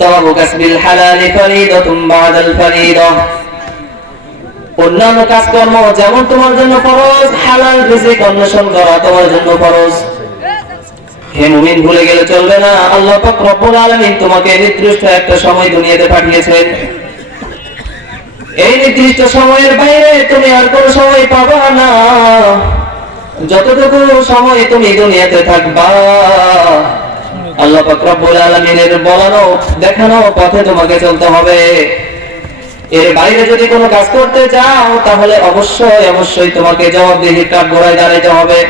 তাওয়াবু কাসবিল হালালি ফরিদাতুম বা'দাল ফরিদা। অন্যান্য কাজকর্ম যেমন তোমার জন্য ফরজ, হালাল রিজিক অন্বেষণ করা তোমার জন্য ফরজ। হে মুমিন, ভুলে গেলে চলবে না, আল্লাহ পাক রব্বুল আলামিন তোমাকে নির্দিষ্ট একটা সময় দুনিয়াতে পাঠিয়েছেন। এই নির্দিষ্ট সময়ের বাইরে তুমি আর কোনো সময় পাবা না। যতটুকু সময় তুমি দুনিয়াতে থাকবা, আল্লাহ পাক রব্বুল আলামিনের বলানো দেখানো পথে তোমাকে চলতে হবে। এর বাইরে যদি কোনো কাজ করতে যাও, তাহলে অবশ্যই অবশ্যই তোমাকে জবাবদিহির কাঠগড়ায় দাঁড়াতে হবে।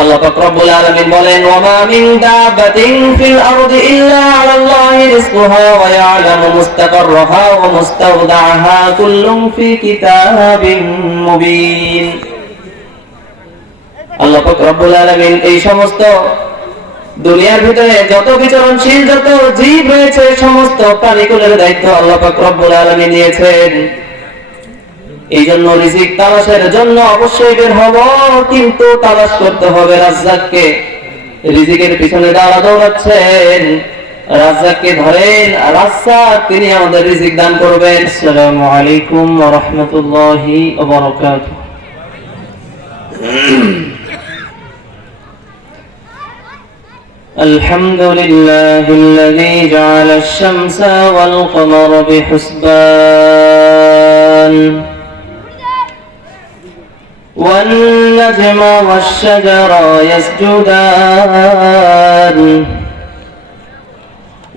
আল্লাহ পাক রব্বুল আলামিন বলেন, ওয়া মা মিন দাব্বাতিন ফিল আরদি ইল্লা আলাল্লাহি রিজকুহা ওয়া ইয়ালামু মুস্তাকাররাহা ওয়া মুস্তাওদাআহা কুল্লুন ফি কিতাবিন মুবিন। আল্লাহ পাক রব্বুল আলামিন এই সমস্ত দুনিয়ার ভিতরে যত বিচরণশীল যত জীব রয়েছে, সমস্ত প্রাণীকুলের দায়িত্ব আল্লাহ পাক রব্বুল আলামিন নিয়েছেন। এই জন্য রিজিক তালাশের জন্য অবশ্যই বের হব, কিন্তু তালাশ করতে হবে রাজ্জাককে। রিজিকের পিছনে যারা দৌড়াচ্ছেন, রাজ্জাককে ধরেন, রাজ্জাক তিনি আমাদের রিজিক দান করবেন। আসসালামু আলাইকুম ওয়া রাহমাতুল্লাহি ওয়া বারাকাতুহু। الحمد لله الذي جعل الشمس والقمر بحسبان والنجم والشجر يسجدان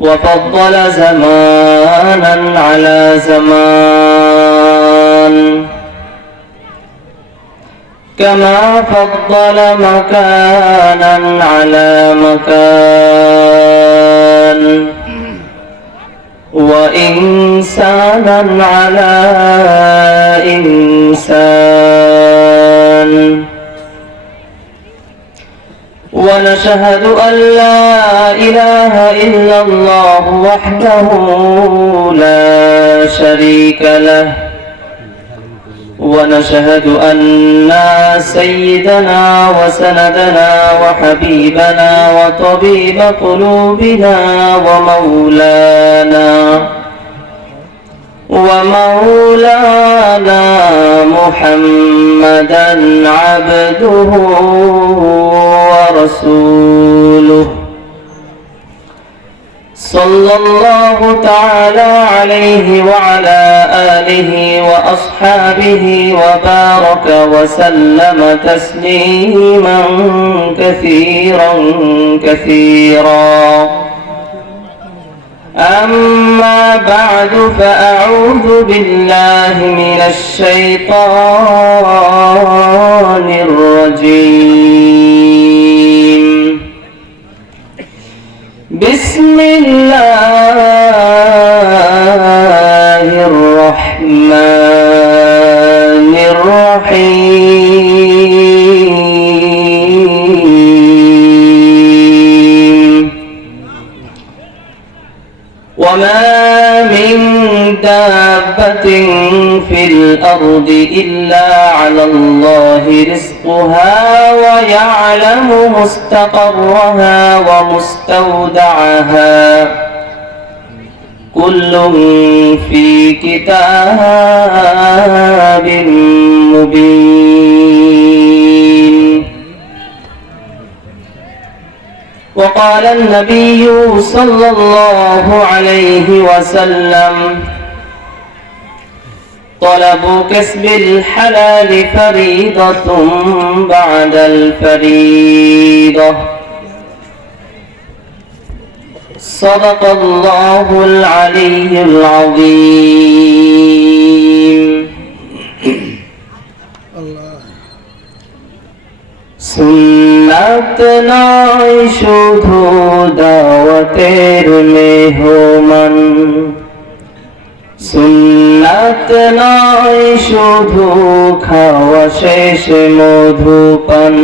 وفضل زمانا على زمان كما فضل مكانا على مكان وإنسانا على إنسان. ونشهد أن لا إله إلا الله وحده لا شريك له. ونشهد أن سيدنا وسندنا وحبيبنا وطبيب قلوبنا ومولانا محمدا عبده ورسوله صلى الله تعالى عليه وعلى آله وأصحابه وبارك وسلم تسليما كثيرا كثيرا. أما بعد، فأعوذ بالله من الشيطان الرجيم. بسم الله الرحمن الرحيم. وما من دابة في الأرض إلا على الله رزقها ويعلم مستقرها ومستودعها كل في كتاب مبين. وقال النبي صلى الله عليه وسلم: طلب كسب الحلال فريضة بعد الفريضة. صدق الله العلي العظيم. সুন্নাত নয় শুধু দাওয়াতের মেহমান, সুন্নাত নয় শুধু খাওয়া শেষে মধুপান,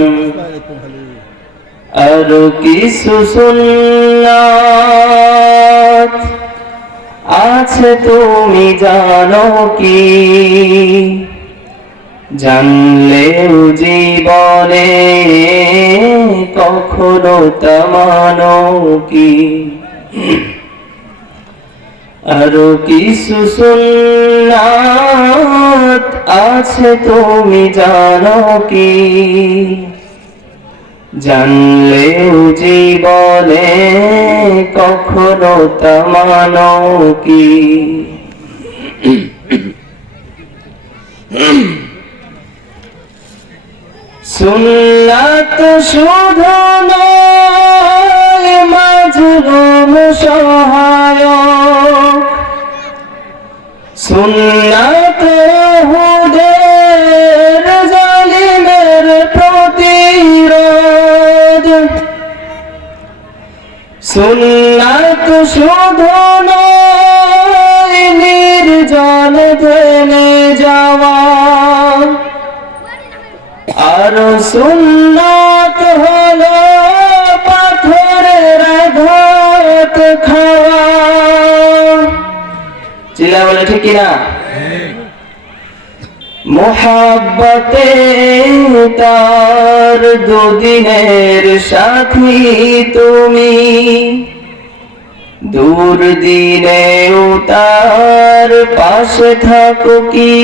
আর কিছু সুন্নাত আছে তুমি জানো কি? জানলেও জীবনে কখনো তা মানো কি, আরো কিছু সুন্নাত আছে তুমি জানো কি, জানলেও জীবনে কখনো তা মানো কি। সুন্নাত শুধু নয় মাজলুম সহায়ক, সুন্নাত হুদের জালিমের প্রতিরোধ, সুন্নাত শুধু নয় নির্জন ঢেলে যাওয়া, আর সুন্নাত হলো পাথরের আঘাত খাওয়া। চিল্লা বলে ঠিক কিনা? মোহাব্বতে তার দুদিনের সাথী তুমি, দুর্দিনেও তার পাশে থাকো কি,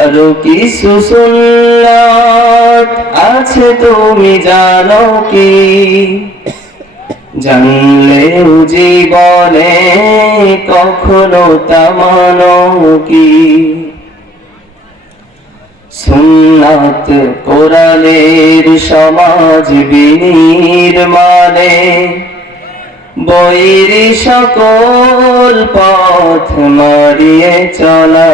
আরো কিছু সুন্নাত আছে তুমি জানো কি, জানলেও জীবনে কখনো তা মানো কি। সুন্নাত কোরআনের সমাজ বিনির্মাণে বৈরী সকল পথ মারিয়ে চলা,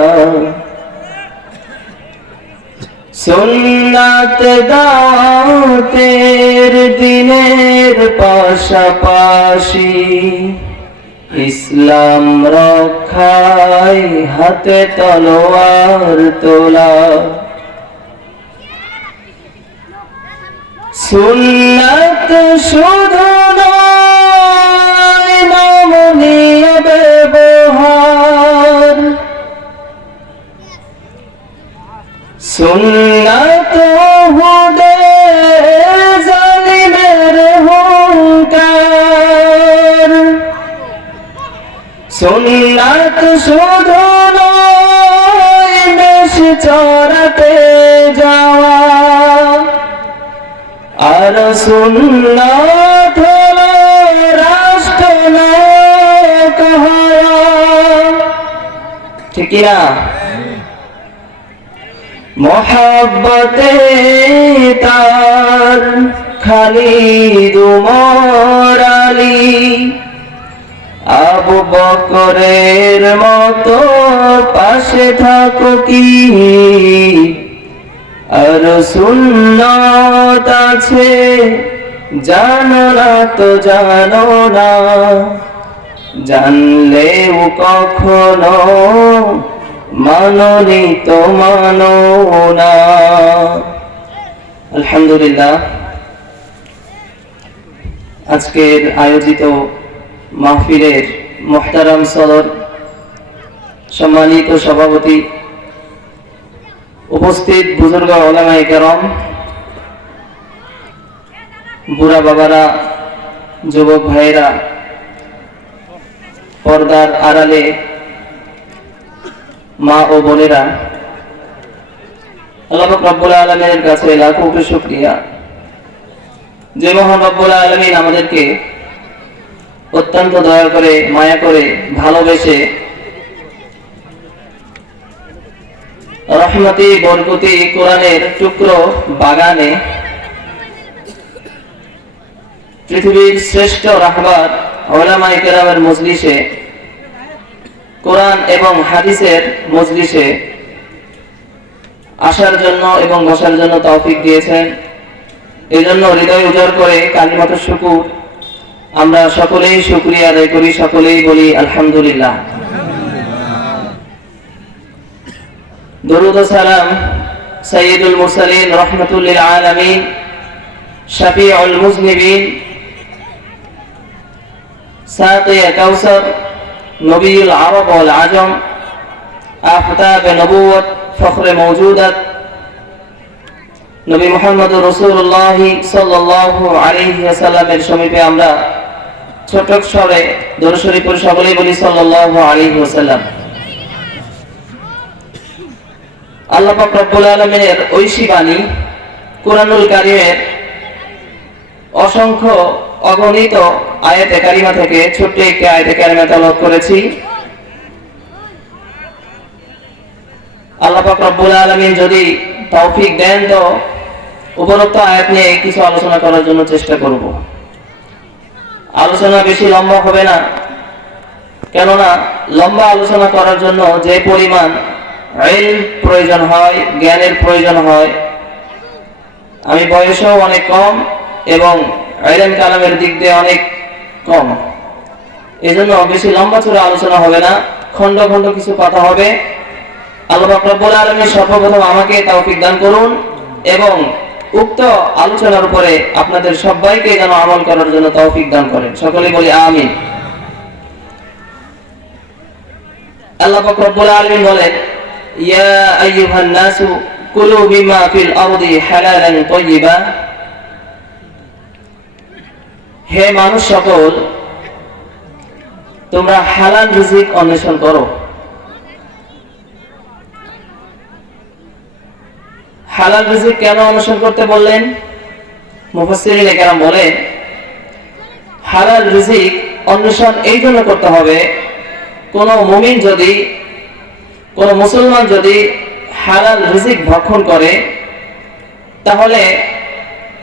সুন্নাত দাওয়াতের দিনের পাশাপাশি ইসলাম রক্ষায় হাতে তলোয়ার তোলা, সুন্নাত শুধু নয় নমনীয় ব্যবহার, সুন্নাত হুদের জালিমের হুঙ্কার, সুন্নাত শুধু নয় বেশ চড়াতে যাওয়া, আর সুন্নাত হলো রাষ্ট্রনায়ক হওয়া। ঠিক না? মোহাব্বতে তার খালিদ উমর আলী আবু বকরের মতো পাশে থাকো কি, আর সুন্নাত আছে জানো না তো জানো না, জানলেও কখনো মাননি তো মানো না। আলহামদুলিল্লাহ, আজকের আয়োজিত মাহফিলের মুহতারাম সদর, সম্মানিত সভাপতি, উপস্থিত বুজুর্গ উলামায়ে কেরাম, বুড়া বাবারা, যুবক ভাইয়েরা, পর্দার আড়ালে মা ও বোনেরা, আল্লাহ পাক রব্বুল আলামিনের কাছে লাখো কোটি শুকরিয়া যে মহান রব্বুল আলামিন আমাদেরকে অত্যন্ত দয়া করে, মায়া করে, ভালোবেসে রহমতি বরকতি কোরআনের টুকরো বাগানে পৃথিবীর শ্রেষ্ঠ রাহবার উলামায়ে কেরামের মজলিসে, কোরআন এবং হাদিসের মজলিসে আসার জন্য এবং বসার জন্য তৌফিক দিয়েছেন। এজন্য হৃদয় উজাড় করে কালিমাত শুকর আমরা সকলেই শুকরিয়া আদায় করি, সকলেই বলি আলহামদুলিল্লাহ। দরুদ ও সালাম সাইয়্যিদুল মুরসালিন রাহমাতুল লিল আলামিন শাফিউল মুজনিবিন সাকিয়ে কাউসার নবিয়ুল আরব ওয়াল আজম আফতাব নবুওয়াত ফখরে মওজুদাত নবী মুহাম্মদ রাসূলুল্লাহ সাল্লাল্লাহু আলাইহি ওয়াসাল্লামের সমীপে আমরা ছোট স্বরে দরুদ শরীফ পড়ে সকলেই বলি সাল্লাল্লাহু আলাইহি ওয়াসাল্লাম। আল্লাহ পাক রব্বুল আলামিনের ঐশী বাণী কুরআনুল কারীমের অসংখ্য অগণিত আয়াতে কারিমা থেকে ছোট্ট একটি আয়াতে কারিমা তেলাওয়াত করেছি। আল্লাহ পাক রব্বুল আলামিন যদি তৌফিক দেন তো উপরোক্ত আয়াত নিয়ে কিছু আলোচনা করার জন্য চেষ্টা করব। আলোচনা বেশি লম্বা হবে না, কেননা লম্বা আলোচনা করার জন্য যে পরিমাণ ইলম প্রয়োজন হয়, জ্ঞানের প্রয়োজন হয়, আমি বয়সেও অনেক কম এবং ইলম কালামের দিক দিয়ে অনেক কম, এজন্য বেশি লম্বা চূড়া আলোচনা হবে না, খন্ড খন্ড কিছু কথা হবে। আল্লাহ পাক রব্বুল আলামিন সর্বপ্রথম আমাকে তৌফিক দান করুন এবং উক্ত আলোচনার উপরে আপনাদের সবাইকে যেন আমল করার জন্য তৌফিক দান করেন, সকলে বলি আমিন। আল্লাহ পাক রব্বুল আলামিন বলেন, ইয়া আইয়ুহান নাসু কুলু মিমা ফিল আরদি হালালান তাইয়্যিবা, হে মানুষ সকল তোমরা হালাল রিজিক অন্বেষণ করো। হালাল রিজিক কেন অন্বেষণ করতে বললেন? মুফাসসিরিনে কেরাম বলেন, হালাল রিজিক অন্বেষণ এই জন্য করতে হবে, কোন মুমিন যদি, কোন মুসলমান যদি হালাল রিজিক ভক্ষণ করে তাহলে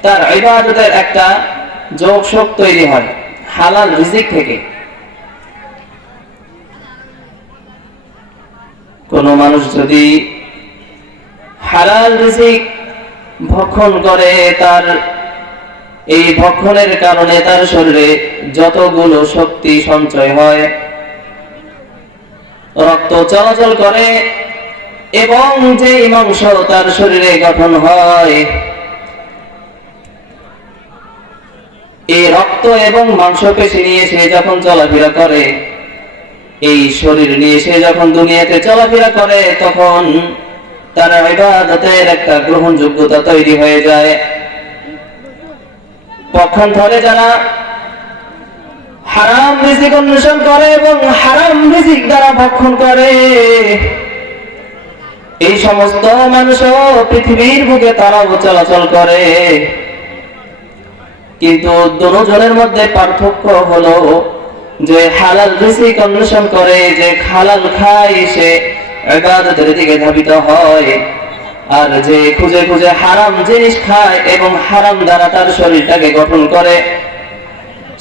তার ইবাদতের একটা যোগসূত্র তৈরি হয় হালাল রিজিক থেকে। কোন মানুষ যদি হালাল রিজিক ভক্ষণ করে তার এই ভক্ষণের কারণে তার শরীরে যতগুলো শক্তি সঞ্চয় হয়, রক্ত চলাচল করে এবং যে মাংস তার শরীরে গঠন হয়, এই রক্ত এবং মাংসপেশি নিয়ে সে যখন চলাফেরা করে, এই শরীর নিয়ে সে যখন দুনিয়াতে চলাফেরা করে, তখন তার ইবাদতের একটা গ্রহণযোগ্যতা তৈরি হয়ে যায়। পক্ষান্তরে যারা হারাম রিজিক অন্বেষণ করে এবং হারাম রিজিক দ্বারা ভক্ষণ করে, এই সমস্ত মানুষও পৃথিবীর বুকে তারাও চলাচল করে, কিন্তু দুজনের মধ্যে পার্থক্য হলো যে হালাল রিজিক অন্বেষণ করে, যে হালাল খায় সে ইবাদতের দিকে ধাবিত হয়, আর যে খুঁজে খুঁজে হারাম জিনিস খায় এবং হারাম দ্বারা তার শরীরটাকে গঠন করে,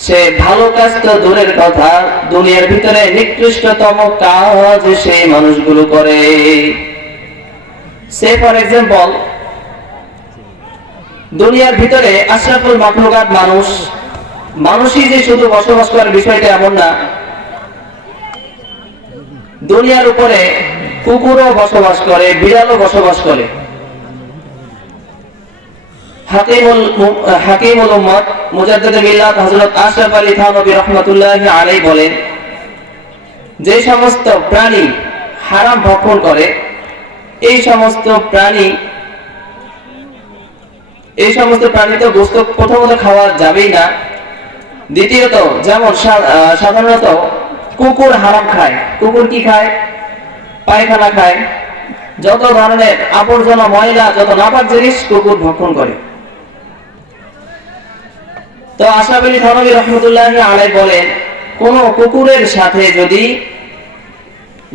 সে ভালো কাজ তো দূরের কথা, দুনিয়ার ভিতরে নিকৃষ্টতম কাজ সেই মানুষগুলো করে। সে ফর এক্সাম্পল, দুনিয়ার ভিতরে আশরাফুল মাখলুকাত মানুষই যে শুধু বসবাস করার বিষয়টা এমন না, দুনিয়ার উপরে কুকুরও বসবাস করে, বিড়ালও বসবাস করে। হাকিমুল উম্মত মুজাদ্দিদে মিল্লাত হযরত আশরাফ আলী থানভী রাহমাতুল্লাহি আলাইহি বলেন, যে সমস্ত প্রাণী হারাম ভক্ষণ করে, এই সমস্ত প্রাণী তো গোশত প্রথমত খাওয়া যাবেই না, দ্বিতীয়ত যেমন সাধারণত কুকুর হারাম খায়। কুকুর কি খায়? পায়খানা খায়, যত ধরনের আবর্জনা ময়লা, যত নাপাক জিনিস কুকুর ভক্ষণ করে। তো আশরাফ আলী থানভী রাহমাতুল্লাহি আলাইহি বলেন, কোন কুকুরের সাথে যদি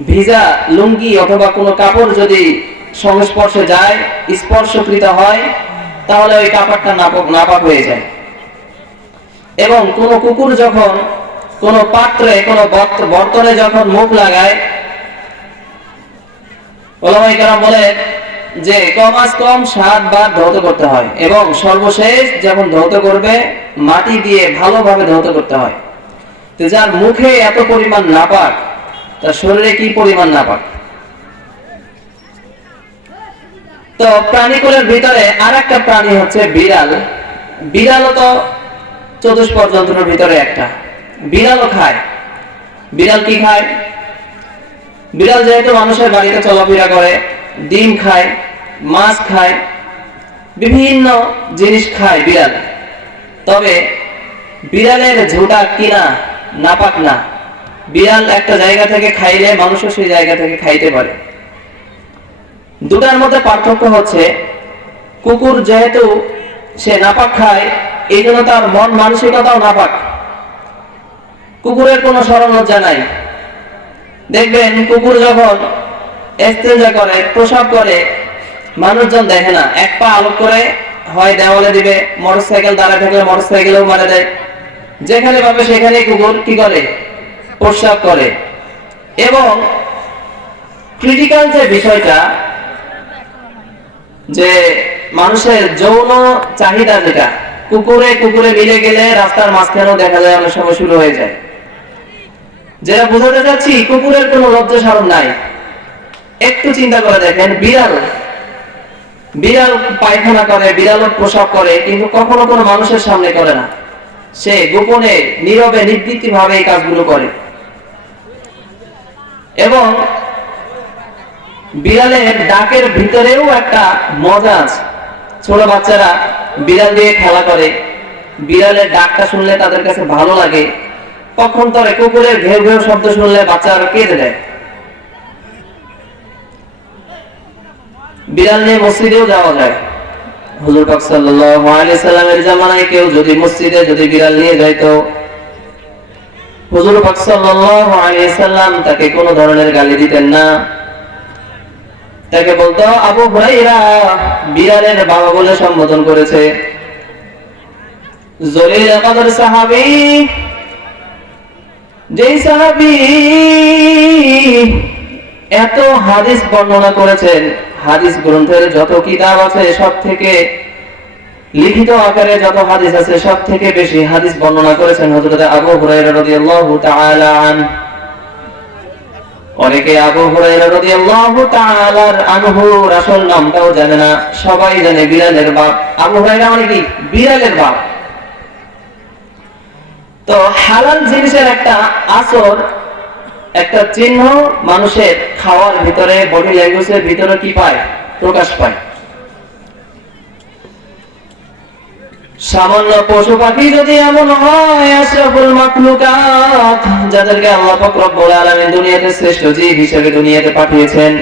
ভিজা লুঙ্গি অথবা কোনো কাপড় যদি সংস্পর্শে যায়, স্পর্শকৃত হয়, তাহলে ওই কাপড়টা নাপাক হয়ে যায়। এবং কোন কুকুর যখন কোন পাত্রে, কোন বর্তনে যখন মুখ লাগায়, ওলামায়ে কেরাম বলেন যে কমাস কম 7 বার ধৌত করতে হয় এবং সর্বশেষ যখন ধৌত করবে মাটি দিয়ে ভালোভাবে ধৌত করতে হয়। তো যার মুখে এত পরিমাণ নাপাক, তার শরীরে কি পরিমাণ নাপাক। তো প্রাণীকুলের ভিতরে আরেকটা প্রাণী হচ্ছে বিড়াল। বিড়ালও তো চতুষ্পদ যন্ত্রের ভিতরে একটা, বিড়ালও খায়। বিড়াল কি খায়? বিড়াল যেহেতু মানুষের বাড়িতে চলাফেরা করে ডিম খায়, মাছ খায়, বিভিন্ন জিনিস খায় বিড়াল। তবে বিড়ালের ঝুঁটা কিনা নাপাক না। বিড়াল একটা জায়গা থেকে খাইলে মানুষও সেই জায়গা থেকে খাইতে পারে। দুটার মধ্যে পার্থক্য হচ্ছে, কুকুর যেহেতু সে নাপাক খায়, এই জন্য তার মন মানসিকতাও নাপাক। কুকুরের কোনো শরম লজ্জা নাই। দেখবেন কুকুর যখন ইস্তেঞ্জা করে, প্রসাব করে, মানুষজন দেখে না, এক পা আলোক করে হয় দেওয়ালে দিবে, মোটরসাইকেল দাঁড়ায় থাকলে মোটরসাইকেলেও মারা দেয়, যেখানে পাবে সেখানে কুকুর কি করে, প্রসাব করে। এবং ক্রিটিক্যাল যে বিষয়টা, যে মানুষের যৌন চাহিদা, যেটা কুকুরে কুকুরে মিলে গেলে রাস্তার মাঝখানেও দেখা যায় অনেক সময় শুরু হয়ে যায়। যেটা বোঝাতে চাচ্ছি, কুকুরের কোনো লজ্জা শরম নাই। একটু চিন্তা করে দেখেন, বিড়াল পায়খানা করে, বিড়ালও প্রসাব করে, কিন্তু কখনো কোনো মানুষের সামনে করে না। সে গোপনে নীরবে নিবৃত্তি ভাবে এই কাজগুলো করে। এবং বিড়ালের ডাকের ভিতরেও একটা মজা আছে। ছোট বাচ্চারা বিড়াল দিয়ে খেলা করে, বিড়ালের ডাকটা শুনলে তাদের কাছে ভালো লাগে। পক্ষান্তরে কুকুরের ঘেউ ঘেউ শব্দ শুনলে বাচ্চারা কেঁদে দেয়। বিড়াল নিয়ে মসজিদেও যাওয়া যায়। হুজুর পাক সাল্লাল্লাহু আলাইহি সাল্লামের জামানায় কেউ যদি মসজিদে বিড়াল নিয়ে যাইতো, হুজুর পাক সাল্লাল্লাহু আলাইহি সাল্লাম তাকে কোনো ধরনের গালি দিতেন না। তাকে বলতো আবু হুরায়রা, বিড়ালের বাবা বলে সম্বোধন করেছে। জলিল কদর সাহাবী, যেই সাহাবী এত হাদিস বর্ণনা করেছেন, হাদিস গ্রন্থের যত কিতাব আছে সব থেকে, লিখিত আকারে যত হাদিস আছে সব থেকে বেশি হাদিস বর্ণনা করেছেন হযরত আবু হুরায়রা রাদিয়াল্লাহু তাআলা আনহু। অনেকে আবু হুরায়রা রাদিয়াল্লাহু তাআলা আনহুর আসল নামটাও জানে না। সবাই জানে বিড়ালের বাপ। আবু হুরায়রা মানে কি? বিড়ালের বাপ। তো হালাল জিনিসের একটা আসর, একটা চিহ্ন মানুষের খাওয়ার ভিতরে, বডি ল্যাঙ্গুয়েজের ভিতরে কি পায়? প্রকাশ পায়। সামান্য পশু পাখি যদি এমন হয়, আশরাফুল মাখলুকাত, যাদেরকে আল্লাহ পাক রব্বুল আলামিন দুনিয়াতে শ্রেষ্ঠ জীব হিসেবে দুনিয়াতে পাঠিয়েছেন,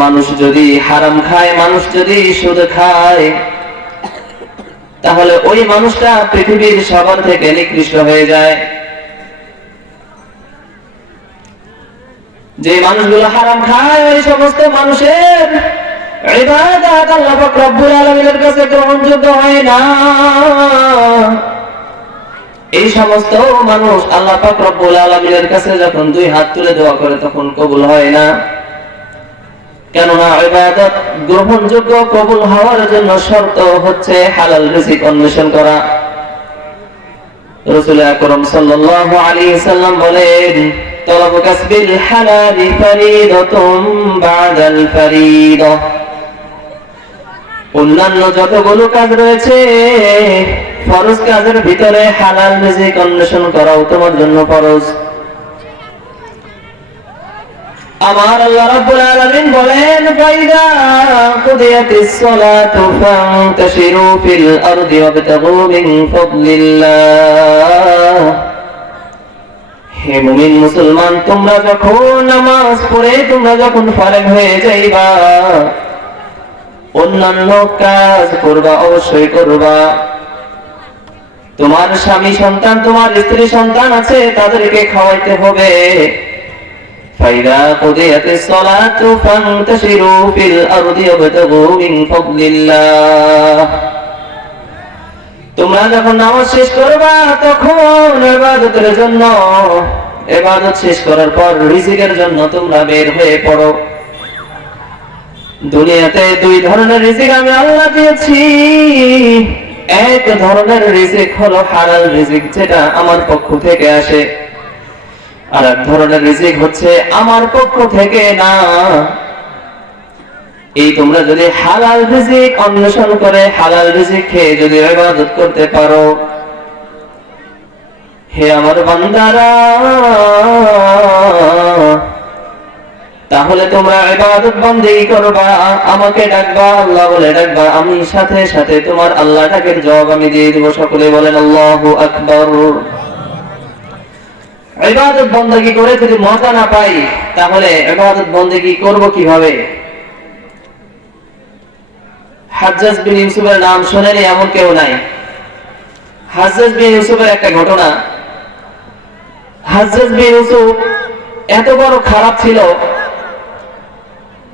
মানুষ যদি হারাম খায়, মানুষ যদি সুদ খায়, তাহলে ওই মানুষটা পৃথিবীর সবার থেকে নিকৃষ্ট হয়ে যায়। যে মানুষগুলো হারাম খায়, ওই সমস্ত মানুষের ইবাদত আল্লাহ পাক রব্বুল আলামিনের কাছে গ্রহণযোগ্য হয় না। এই সমস্ত মানুষ আল্লাহ পাক রব্বুল আলামিনের কাছে যখন দুই হাত তুলে দোয়া করে, তখন কবুল হয় না। কেননা ইবাদত গ্রহণযোগ্য, কবুল হওয়ার জন্য শর্ত হচ্ছে হালাল রিজিক অন্বেষণ করা। রাসূল আকরাম সাল্লাল্লাহু আলাইহি সাল্লাম বলেন, তলবু কাসবিল হালালি ফরিদাতুম বাদাল ফরিদাহ। অন্যান্য যতগুলো কাজ রয়েছে, ফরজ কাজের ভিতরে হালাল রিজিক অন্বেষণ করাও তোমার জন্য ফরজ। আমার আল্লাহ রাব্বুল আলামিন বলেন, ফাইদা কুদিয়াতিস সালাতু ফান্তাশিরু ফিল আরদি ওয়াবতাগু মিন ফাদলিল্লাহ। হে মুমিন মুসলমান, তোমরা যখন নামাজ পড়ে তোমরা যখন ফারেগ হয়ে যাইবা, অন্যান্য কাজ করবা, অবশ্যই করবা। তোমার স্বামী সন্তান, তোমার স্ত্রী সন্তান আছে, তাদেরকে খাওয়াইতে হবে। ফাইদা কুদিয়াতিস সালাতু ফান্তাশিরু ফিল আরদি ওয়াবতাগু মিন ফাদলিল্লাহ। তোমরা যখন নামাজ শেষ করবা, তখন ইবাদতের জন্য, ইবাদত শেষ করার পর রিজিকের জন্য তোমরা বের হয়ে পড়ো। দুনিয়াতে দুই ধরনের রিজিক আমি আল্লাহ দিয়েছি। এক ধরনের রিজিক হলো হালাল রিজিক, যেটা আমার পক্ষ থেকে আসে। আর এক ধরনের রিজিক হচ্ছে আমার পক্ষ থেকে না। এই তোমরা যদি হালাল রিজিক অন্বেষণ করে, হালাল রিজিক খেয়ে যদি ইবাদত করতে পারো, হে আমার বান্দারা, তাহলে তোমরা ইবাদত বন্দেগী করবা, আমাকে ডাকবা, আল্লাহ বলে ডাকবা, আমি সাথে সাথে তোমার আল্লাহ ডাকের জবাব আমি দিয়ে দেব। সকলে বলেন আল্লাহু আকবার। ইবাদত বন্দেগী করে যদি মজা না পাই, তাহলে ইবাদত বন্দেগী করব কিভাবে? হাজ্জাজ বিন ইউসুফের নাম শুনেনি এমন কেউ নাই। হাজ্জাজ বিন ইউসুফের একটা ঘটনা। হাজ্জাজ বিন ইউসুফ এত বড় খারাপ ছিল,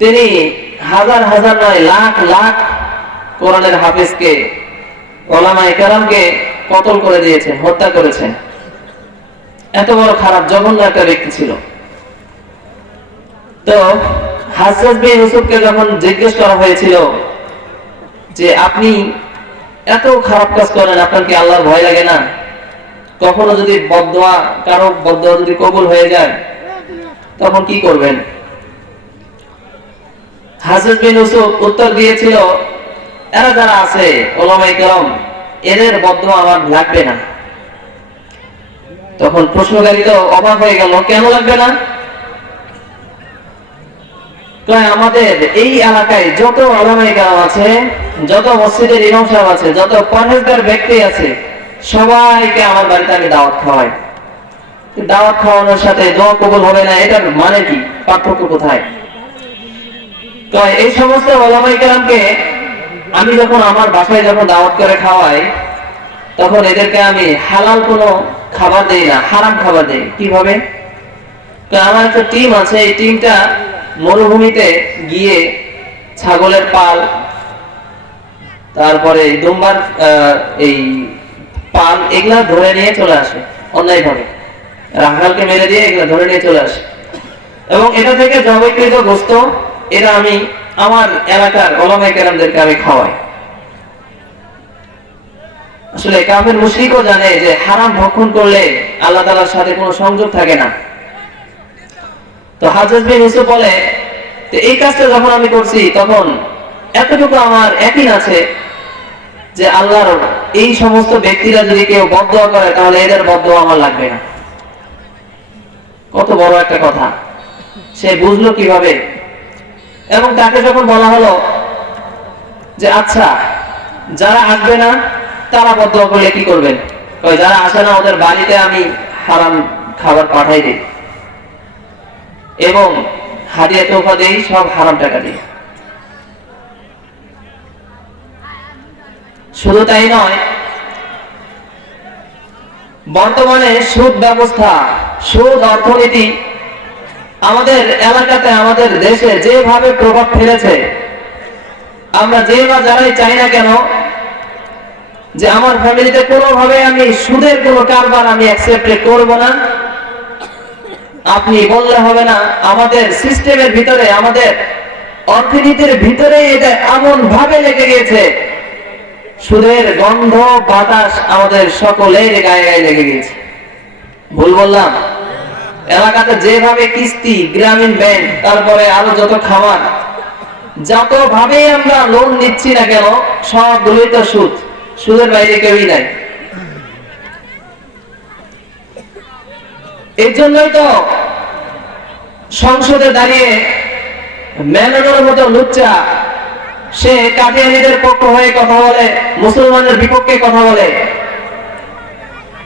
তিনি হাজার হাজার নয় লাখ লাখ কোরআনের হাফেজকে, উলামায়ে কেরামকে কতল করে দিয়েছেন, হত্যা করেছেন। এত বড় খারাপ জঘন্য একটা ব্যক্তি ছিল। তো হাজ্জাজ বিন ইউসুফকে যখন জিজ্ঞেস করা হয়েছিল যে আপনি এত খারাপ কাজ করেন, আপনার কি আল্লাহর ভয় লাগে না? কখনো যদি বদদোয়া, কারো বদদোয়া যদি কবুল হয়ে যায়, তখন কি করবেন? হাজ্জাজ বিন ইউসুফ উত্তর দিয়েছিল, এরা যারা আছে উলামায়ে কেরাম, এদের বদদোয়া আমার লাগবে না। তখন প্রশ্নকারী তো অবাক হয়ে গেল, কেন লাগবে না? আমাদের এই এলাকায় যত উলামায়ে কেরাম আছে, যত মসজিদের ইমাম সাহেব আছে, যত পরহেজগার ব্যক্তি আছে, সবাইকে আমার বাড়িতে আমি দাওয়াত খাওয়াই। দাওয়াত খাওয়ানোর সাথে দোয়া কবুল হবে না, এটার মানে কি? পার্থক্য কোথায়? তো এই সমস্ত উলামায়ে কেরামকে আমি যখন আমার বাসায় যখন দাওয়াত করে খাওয়াই, তখন এদেরকে আমি হালাল কোনো খাবার দেই না, হারাম খাবার দেই। কিভাবে? তো আমার একটা টিম আছে, এই টিমটা মরুভূমিতে গিয়ে ছাগলের পাল, তারপরে দুম্বার এই পাল, এগুলা ধরে নিয়ে চলে আসে অন্যায় ভাবে, রাখালকে মেরে দিয়ে এগুলা ধরে নিয়ে চলে আসে, এবং এটা থেকে জবাইকৃত গোশত এরা আমি আমার এলাকার উলামায়ে কেরামদেরকে আমি খাওয়াই। আসলে কাফের মুশরিকও জানে যে হারাম ভক্ষণ করলে আল্লাহ তাআলার সাথে কোনো সংযোগ থাকে না। তো হাজ্জাজ বিন ইউসুফ বলে, তো এই কাজটা যখন আমি করছি, তখন এতটুকু আমার ইয়াকিন আছে যে আল্লাহর এই সমস্ত ব্যক্তিরা যদি কেউ বদদোয়া করে, তাহলে এদের বদদোয়া আমার লাগবে না। কত বড় একটা কথা! সে বুঝলো কিভাবে? এবং তাকে যখন বলা হলো যে আচ্ছা, যারা আসবে না তারা বদদোয়া করলে কি করবেন? যারা আসে না ওদের বাড়িতে আমি হারাম খাবার পাঠাই দিই এবং হাদিয়া তোফা দেই, সব হারাম টাকা দিই। শুধু তাই নয়, বর্তমানে সুদ ব্যবস্থা, সুদ অর্থনীতি আমাদের এলাকাতে, আমাদের দেশে যেভাবে প্রভাব ফেলেছে, আমরা যে বা যারাই চাই না কেন যে আমার ফ্যামিলিতে কোনোভাবে আমি সুদের কোনো কারবার আমি অ্যাকসেপ্ট করব না, আপনি বললে হবে না। আমাদের সিস্টেমের ভিতরে, আমাদের অর্থনীতির ভিতরে এটা এমন ভাবে লেগে গেছে, সুদের গন্ধ বাতাস আমাদের সকলের গায়ে গায়ে লেগে গেছে। ভুল বললাম? এলাকাতে যেভাবে কিস্তি, গ্রামীণ ব্যাংক, তারপরে আরো যত খামার, যত ভাবে আমরা লোন নিচ্ছি না কেন, সবগুলোই তো সুদ। সুদের বাইরে কেউই নাই। এর জন্যই তো সংসদে দাঁড়িয়ে মেলানোর মতো লুচ্চা, সে কাদিয়ানীদের পক্ষ হয়ে কথা বলে, মুসলমানের বিপক্ষে কথা বলে,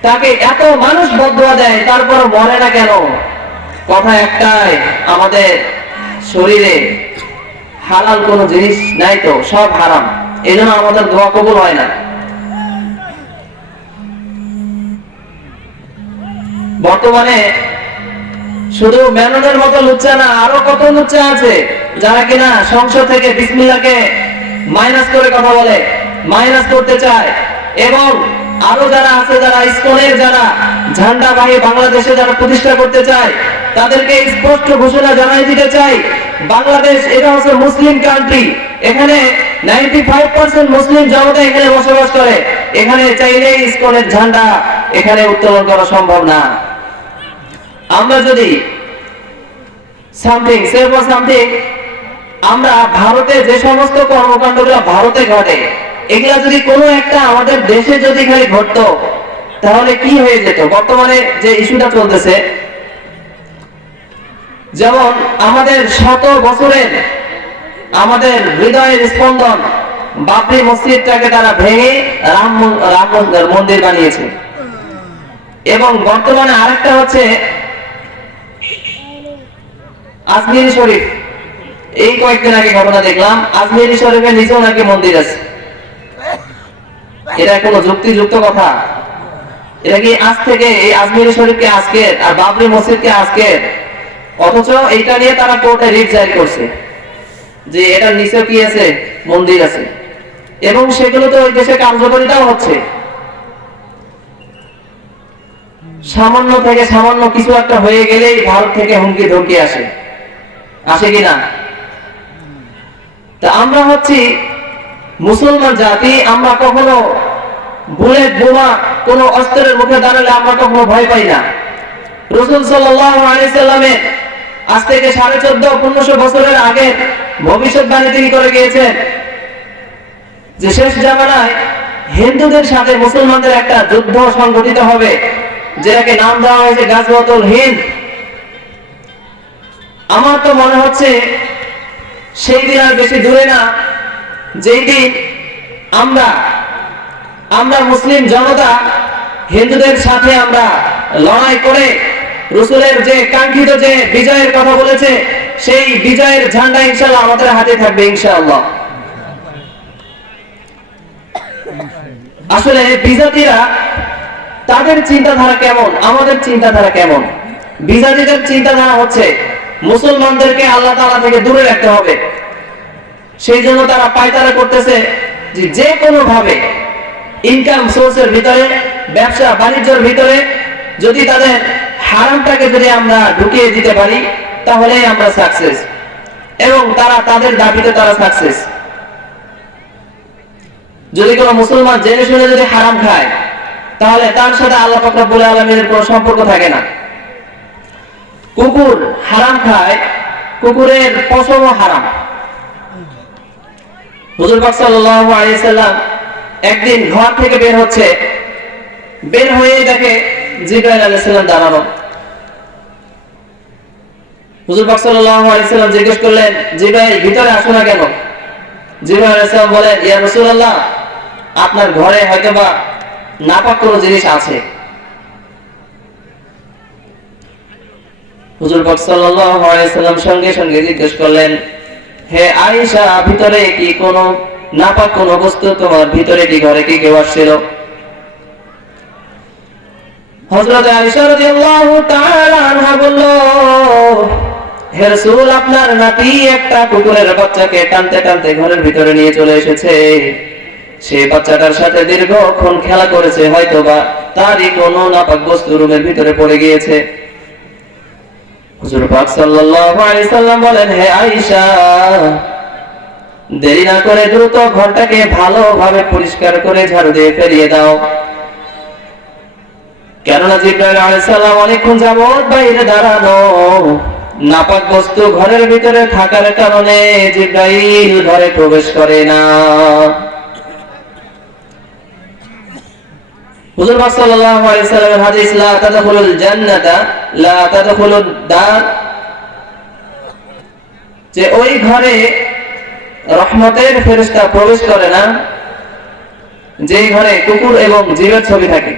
তাকে এত মানুষ বদদোয়া দেয়, তারপর মরে না কেন? কথা একটাই, আমাদের শরীরে হালাল কোনো জিনিস নাই, তো সব হারাম। এই জন্য আমাদের দোয়া কবুল হয় না। বর্তমানে শুধু মেননের মতো লুচ্চা না, আরো কত লুচ্চা আছে যারা কিনা সংসদ থেকে বিসমিল্লাহকে মাইনাস করে কথা বলে, মাইনাস করতে চায়। এবং আরো যারা আছে, যারা ইসকনের যারা ঝান্ডাবাহী বাংলাদেশে যারা প্রতিষ্ঠা করতে চায়, তাদেরকে স্পষ্ট ঘোষণা জানাই দিতে চাই, বাংলাদেশ এটা হচ্ছে মুসলিম কান্ট্রি। এখানে 95% মুসলিম জনতা এখানে বসবাস করে। এখানে চাইলেই ইসকনের ঝান্ডা এখানে উত্তোলন করা সম্ভব না। আমরা যদি সামথিং সে ফর সামথিং, আমরা ভারতে যে সমস্ত কর্মকাণ্ডগুলো ভারতে ঘটে, এগুলা যদি কোনো একটা আমাদের দেশে যদি খালি ঘটতো, তাহলে কি হয়ে যেত? বর্তমানে যে ইস্যুটা চলতেছে যেমন আমাদের শত বছরের আমাদের হৃদয়ের স্পন্দন বাবরি মসজিদটাকে তারা ভেঙে রাম মন্দির বানিয়েছে। এবং বর্তমানে আরেকটা হচ্ছে আজমির শরীফ। এই কয়েকদিন আগে ঘটনা দেখলাম, আজমির শরীফের নিচেও নাকি মন্দির আছে। এটা কোনো যুক্তিযুক্ত কথা? এটা কি আজ থেকে এই আজমির শরীফকে আজকের আর বাবরি মসজিদকে আজকের? অথচ এইটা নিয়ে তারা কোর্টে রিট জারি করছে যে এটার নিচেও কি আছে? মন্দির আছে। এবং সেগুলো তো ওই দেশে কার্যকরিতাও হচ্ছে। সামান্য থেকে সামান্য কিছু একটা হয়ে গেলেই ভারত থেকে হুমকি ধমকি আসে, আসে কিনা? তা আমরা হচ্ছি মুসলমান জাতি, আমরা কখনো বুলেট বোমা কোন অস্ত্রের মুখে দাঁড়ালে আমরা কখনো ভয় পাই না। রাসূল সাল্লাল্লাহু আলাইহি সাল্লামের আজ থেকে 1450 বছরের আগে ভবিষ্যৎবাণী তিনি করে গিয়েছেন যে শেষ জামানায় হিন্দুদের সাথে মুসলমানদের একটা যুদ্ধ সংগঠিত হবে, যেটাকে নাম দেওয়া হয়েছে গাজওয়াতুল হিন্দ। আমার তো মনে হচ্ছে সেই দিন আর বেশি দূরে না, যেই দিন আমরা মুসলিম জনতা হিন্দুদের সাথে আমরা লড়াই করে রাসূলের যে কাঙ্ক্ষিত যে বিজয়ের কথা বলেছে, সেই বিজয়ের ঝান্ডা ইনশাআল্লাহ আমাদের হাতে থাকবে ইনশাআল্লাহ। আসলে বিজাতিরা তাদের চিন্তাধারা কেমন, আমাদের চিন্তাধারা কেমন? বিজাতিদের চিন্তাধারা হচ্ছে মুসলমানদেরকে আল্লাহ তাআলা থেকে দূরে রাখতে হবে। সেই জন্য তারা পায়তারা করতেছে যে কোনো ভাবে ইনকাম সোর্সের ভিতরে, ব্যবসা বাণিজ্যের ভিতরে যদি তাদের হারামটাকে যদি আমরা ঢুকিয়ে দিতে পারি তাহলে আমরা সাকসেস। এবং তারা তাদের দাবিতে তারা সাকসেস। যদি কোনো মুসলমান জেনে শুনে যদি হারাম খায় তাহলে তার সাথে আল্লাহ পাক রব্বুল আলামিনের কোনো সম্পর্ক থাকে না। কুকুর হারাম খায়, কুকুরের পশমও হারাম। হুজুর পাক সাল্লাল্লাহু আলাইহি সাল্লাম একদিন ঘর থেকে বের হচ্ছে, বের হয়ে দেখে জিবরাইল আলাইহিস সালাম দাঁড়ানো। হুজুর পাক সাল্লাল্লাহু আলাইহি সাল্লাম জিজ্ঞেস করলেন, জিবরাইল ভিতরে আসো না কেন? জিবরাইল আলাইহিস সালাম বলেন, ইয়া রাসূলুল্লাহ, আপনার ঘরে হয়তোবা নাপাক কোনো জিনিস আছে। হুজুর পাক সাল্লাল্লাহু আলাইহি সাল্লাম সঙ্গে সঙ্গে জিজ্ঞেস করলেন, হে আয়েশা, ভিতরে কি কোনো নাপাক কোনো বস্তু তোমার ভিতরে কি ঘরে কি কেউ আসছিল? হযরত আয়েশা রাদিয়াল্লাহু তাআলা আনহা বলল, হে রাসূল, আপনার নাতি একটা কুকুরের বাচ্চাকে টানতে টানতে ঘরের ভিতরে নিয়ে চলে এসেছে। সেই বাচ্চাটার সাথে দীর্ঘক্ষণ খেলা করেছে, হয়তোবা তারই কোনো নাপাক বস্তু রুমের ভিতরে পড়ে গিয়েছে। হুজুর পাক সাল্লাল্লাহু আলাইহি সাল্লাম বলেন, হে আয়েশা, দেরি না করে দ্রুত ঘরটাকে ভালোভাবে পরিষ্কার করে ঝাড়ু দিয়ে ফেলিয়ে দাও। কেননা জিবরাইল আলাইহিস সালাম অনেকক্ষণ যাবত বাইরে দাঁড়ানো, নাপাক বস্তু ঘরের ভিতরে থাকার কারণে জিবরাইল ঘরে প্রবেশ করে না। হুজুর পাক সাল্লাল্লাহু আলাইহি সাল্লামের হাদিস, লা তাদখুলুল জান্নাতা লা তাদখুলুদ দার, যে ওই ঘরে রহমতের ফেরেশতা প্রবেশ করে না যে ঘরে কুকুর এবং জিনের ছবি থাকে।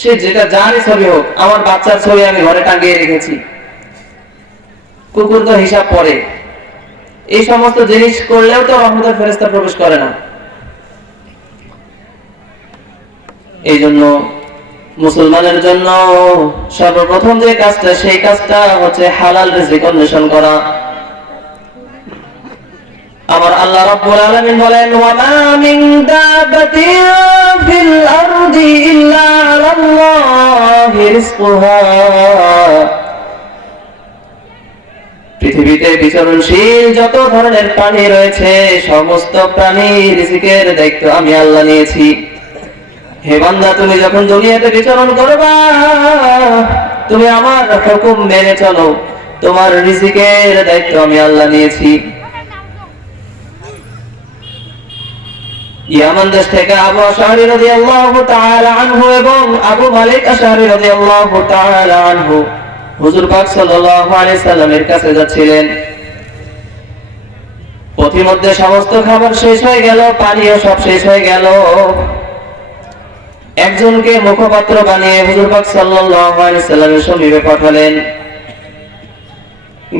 সে যেটা যারই ছবি হোক, আমার বাচ্চার ছবি আমি ঘরে টাঙিয়ে রেখেছি, কুকুর তো হিসাব পড়ে। এই সমস্ত জিনিস করলেও তো রহমতের ফেরেশতা প্রবেশ করে না। এই জন্য মুসলমানের জন্য সর্বপ্রথম যে কাজটা, সেই কাজটা হচ্ছে হালাল রিজিক অন্বেষণ করা। আমার আল্লাহ রাব্বুল আলামিন বলেন, ওয়া মা মিন দাবাতিন ফিল আরদি ইল্লা আলাল্লাহি রিজকুহা, পৃথিবীতে বিচরণশীল যত ধরনের প্রাণী রয়েছে, সমস্ত প্রাণীর রিজিকের দায়িত্ব আমি আল্লাহ নিয়েছি। হে বান্দা, তুমি যখন দুনিয়াতে বিচরণ করবা, তুমি আমার হুকুম মেনে চলো, তোমার রিজিকের দায়িত্ব আমি আল্লাহ নিয়েছি। ইয়ামান দেশ থেকে আবু আশআরী রাদিয়াল্লাহু তাআলা আনহু এবং আবু মালিক আশআরী রাদিয়াল্লাহু তাআলা আনহু হুজুর পাক সাল্লাল্লাহু আলাইহি সাল্লামের কাছে যাচ্ছিলেন। পথিমধ্যে সমস্ত খাবার শেষ হয়ে গেল, পানিও সব শেষ হয়ে গেল। একজনকে মুখপাত্র বানিয়ে হুজুর পাক সাল্লাল্লাহু আলাইহি সাল্লামের সমীপে পাঠালেন।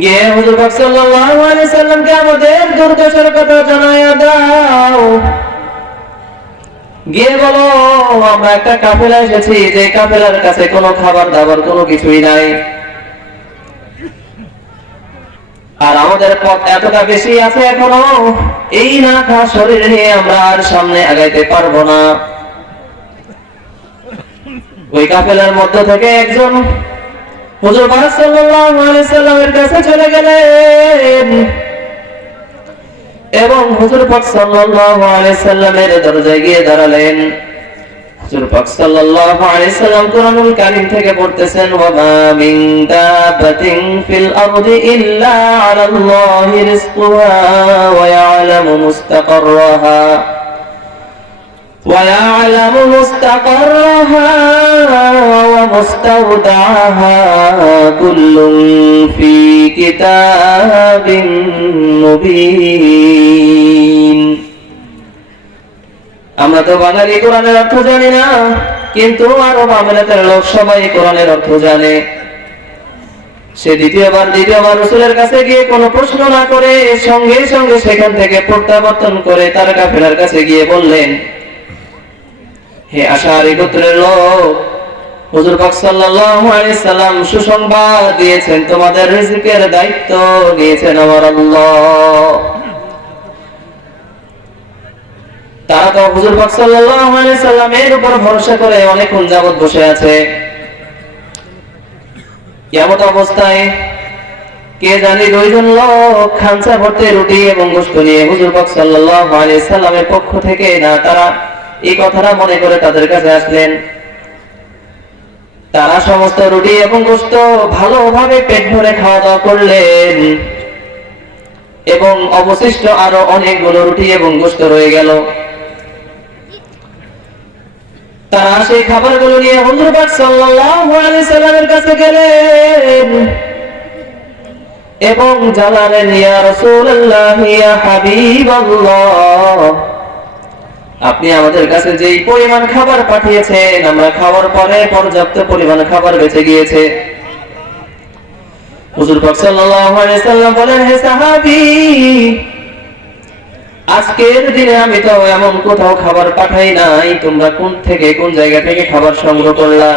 গিয়ে হুজুর পাক সাল্লাল্লাহু আলাইহি সাল্লামকে আমাদের দুর্দশার কথা জানায়া দাও। গিয়ে বলো আমরা একটা কাফেলা এসেছি, যে কাফেলার কাছে কোনো খাবার দাবার কোনো কিছুই নাই, আর আমাদের পথ এতটা বেশি আছে এখনো, এই না খাওয়া শরীর নিয়ে আমরা আর সামনে আগাইতে পারবো না। ওই কাফেলার মধ্য থেকে একজন হুজুর পাক সাল্লাল্লাহু আলাইহি সাল্লামের কাছে চলে গেলেন এবং হুজুর পাক সাল্লাল্লাহু আলাইহি সাল্লামের দরজায় গিয়ে দাঁড়ালেন। হুজুর পাক সাল্লাল্লাহু আলাইহি সাল্লাম কোরআনুল কারীম থেকে পড়তেছেন, ওয়া মা মিন দাবাতিন ফিল আরদি ইল্লা আলাল্লাহি রিজকুহা ওয়া ইয়ালামু মুস্তাকাররাহা وَيَعْلَمُ مُسْتَقَرَّهَا وَمُسْتَوْدَعَهَا كُلٌّ فِي كِتَابٍ مُبِينٍ। আমরা তো বাঙালি কোরআনের অর্থ জানি না, কিন্তু আরব আমিরাতের লোক সবাই কোরআনের অর্থ জানে। সে দ্বিতীয়বার রাসূলের কাছে গিয়ে কোনো প্রশ্ন না করে সঙ্গে সঙ্গে সেখান থেকে প্রত্যাবর্তন করে তার কাফেলার কাছে গিয়ে বললেন, হে আশারি গোত্রের লোক, হুজুর পাক সাল্লাল্লাহু আলাইহি সাল্লাম সুসংবাদ দিয়েছেন, তোমাদের রিজিকের দায়িত্ব নিয়েছেন আমার আল্লাহ। তারা তো হুজুর পাক সাল্লাল্লাহু আলাইহি সাল্লামের উপর ভরসা করে অনেকক্ষণ যাবত বসে আছে। কিয়ামত অবস্থায় কে জানি দুইজন লোক খানসা ভর্তি রুটি এবং গোশত নিয়ে হুজুর পাক সাল্লাল্লাহু আলাইহি সাল্লামের পক্ষ থেকে না তারা এই কথাটা মনে করে তাদের কাছে আসলেন। তারা সমস্ত রুটি এবং গোশত ভালোভাবে পেট ভরে খাওয়া দাওয়া করলেন এবং অবশিষ্ট আরো অনেকগুলো রুটি এবং গোশত রয়ে গেল। তারা সেই খাবারগুলো নিয়ে হুজুর পাক সাল্লাল্লাহু আলাইহি সাল্লামের কাছে গেলেন এবং জানালেন, ইয়া রাসূলুল্লাহ, ইয়া হাবিবাল্লাহ, আপনি আমাদের কাছে যেই পরিমাণ খাবার পাঠিয়েছেন, আমরা খাওয়ার পরে পর্যাপ্ত পরিমাণ খাবার বেঁচে গিয়েছে। হুজুর পাক সাল্লাল্লাহু আলাইহি সাল্লাম বলেন, হে সাহাবী, আজকের দিনে আমি তো এমন কোথাও খাবার পাঠাই নাই, তোমরা কোন জায়গা থেকে খাবার সংগ্রহ করলা?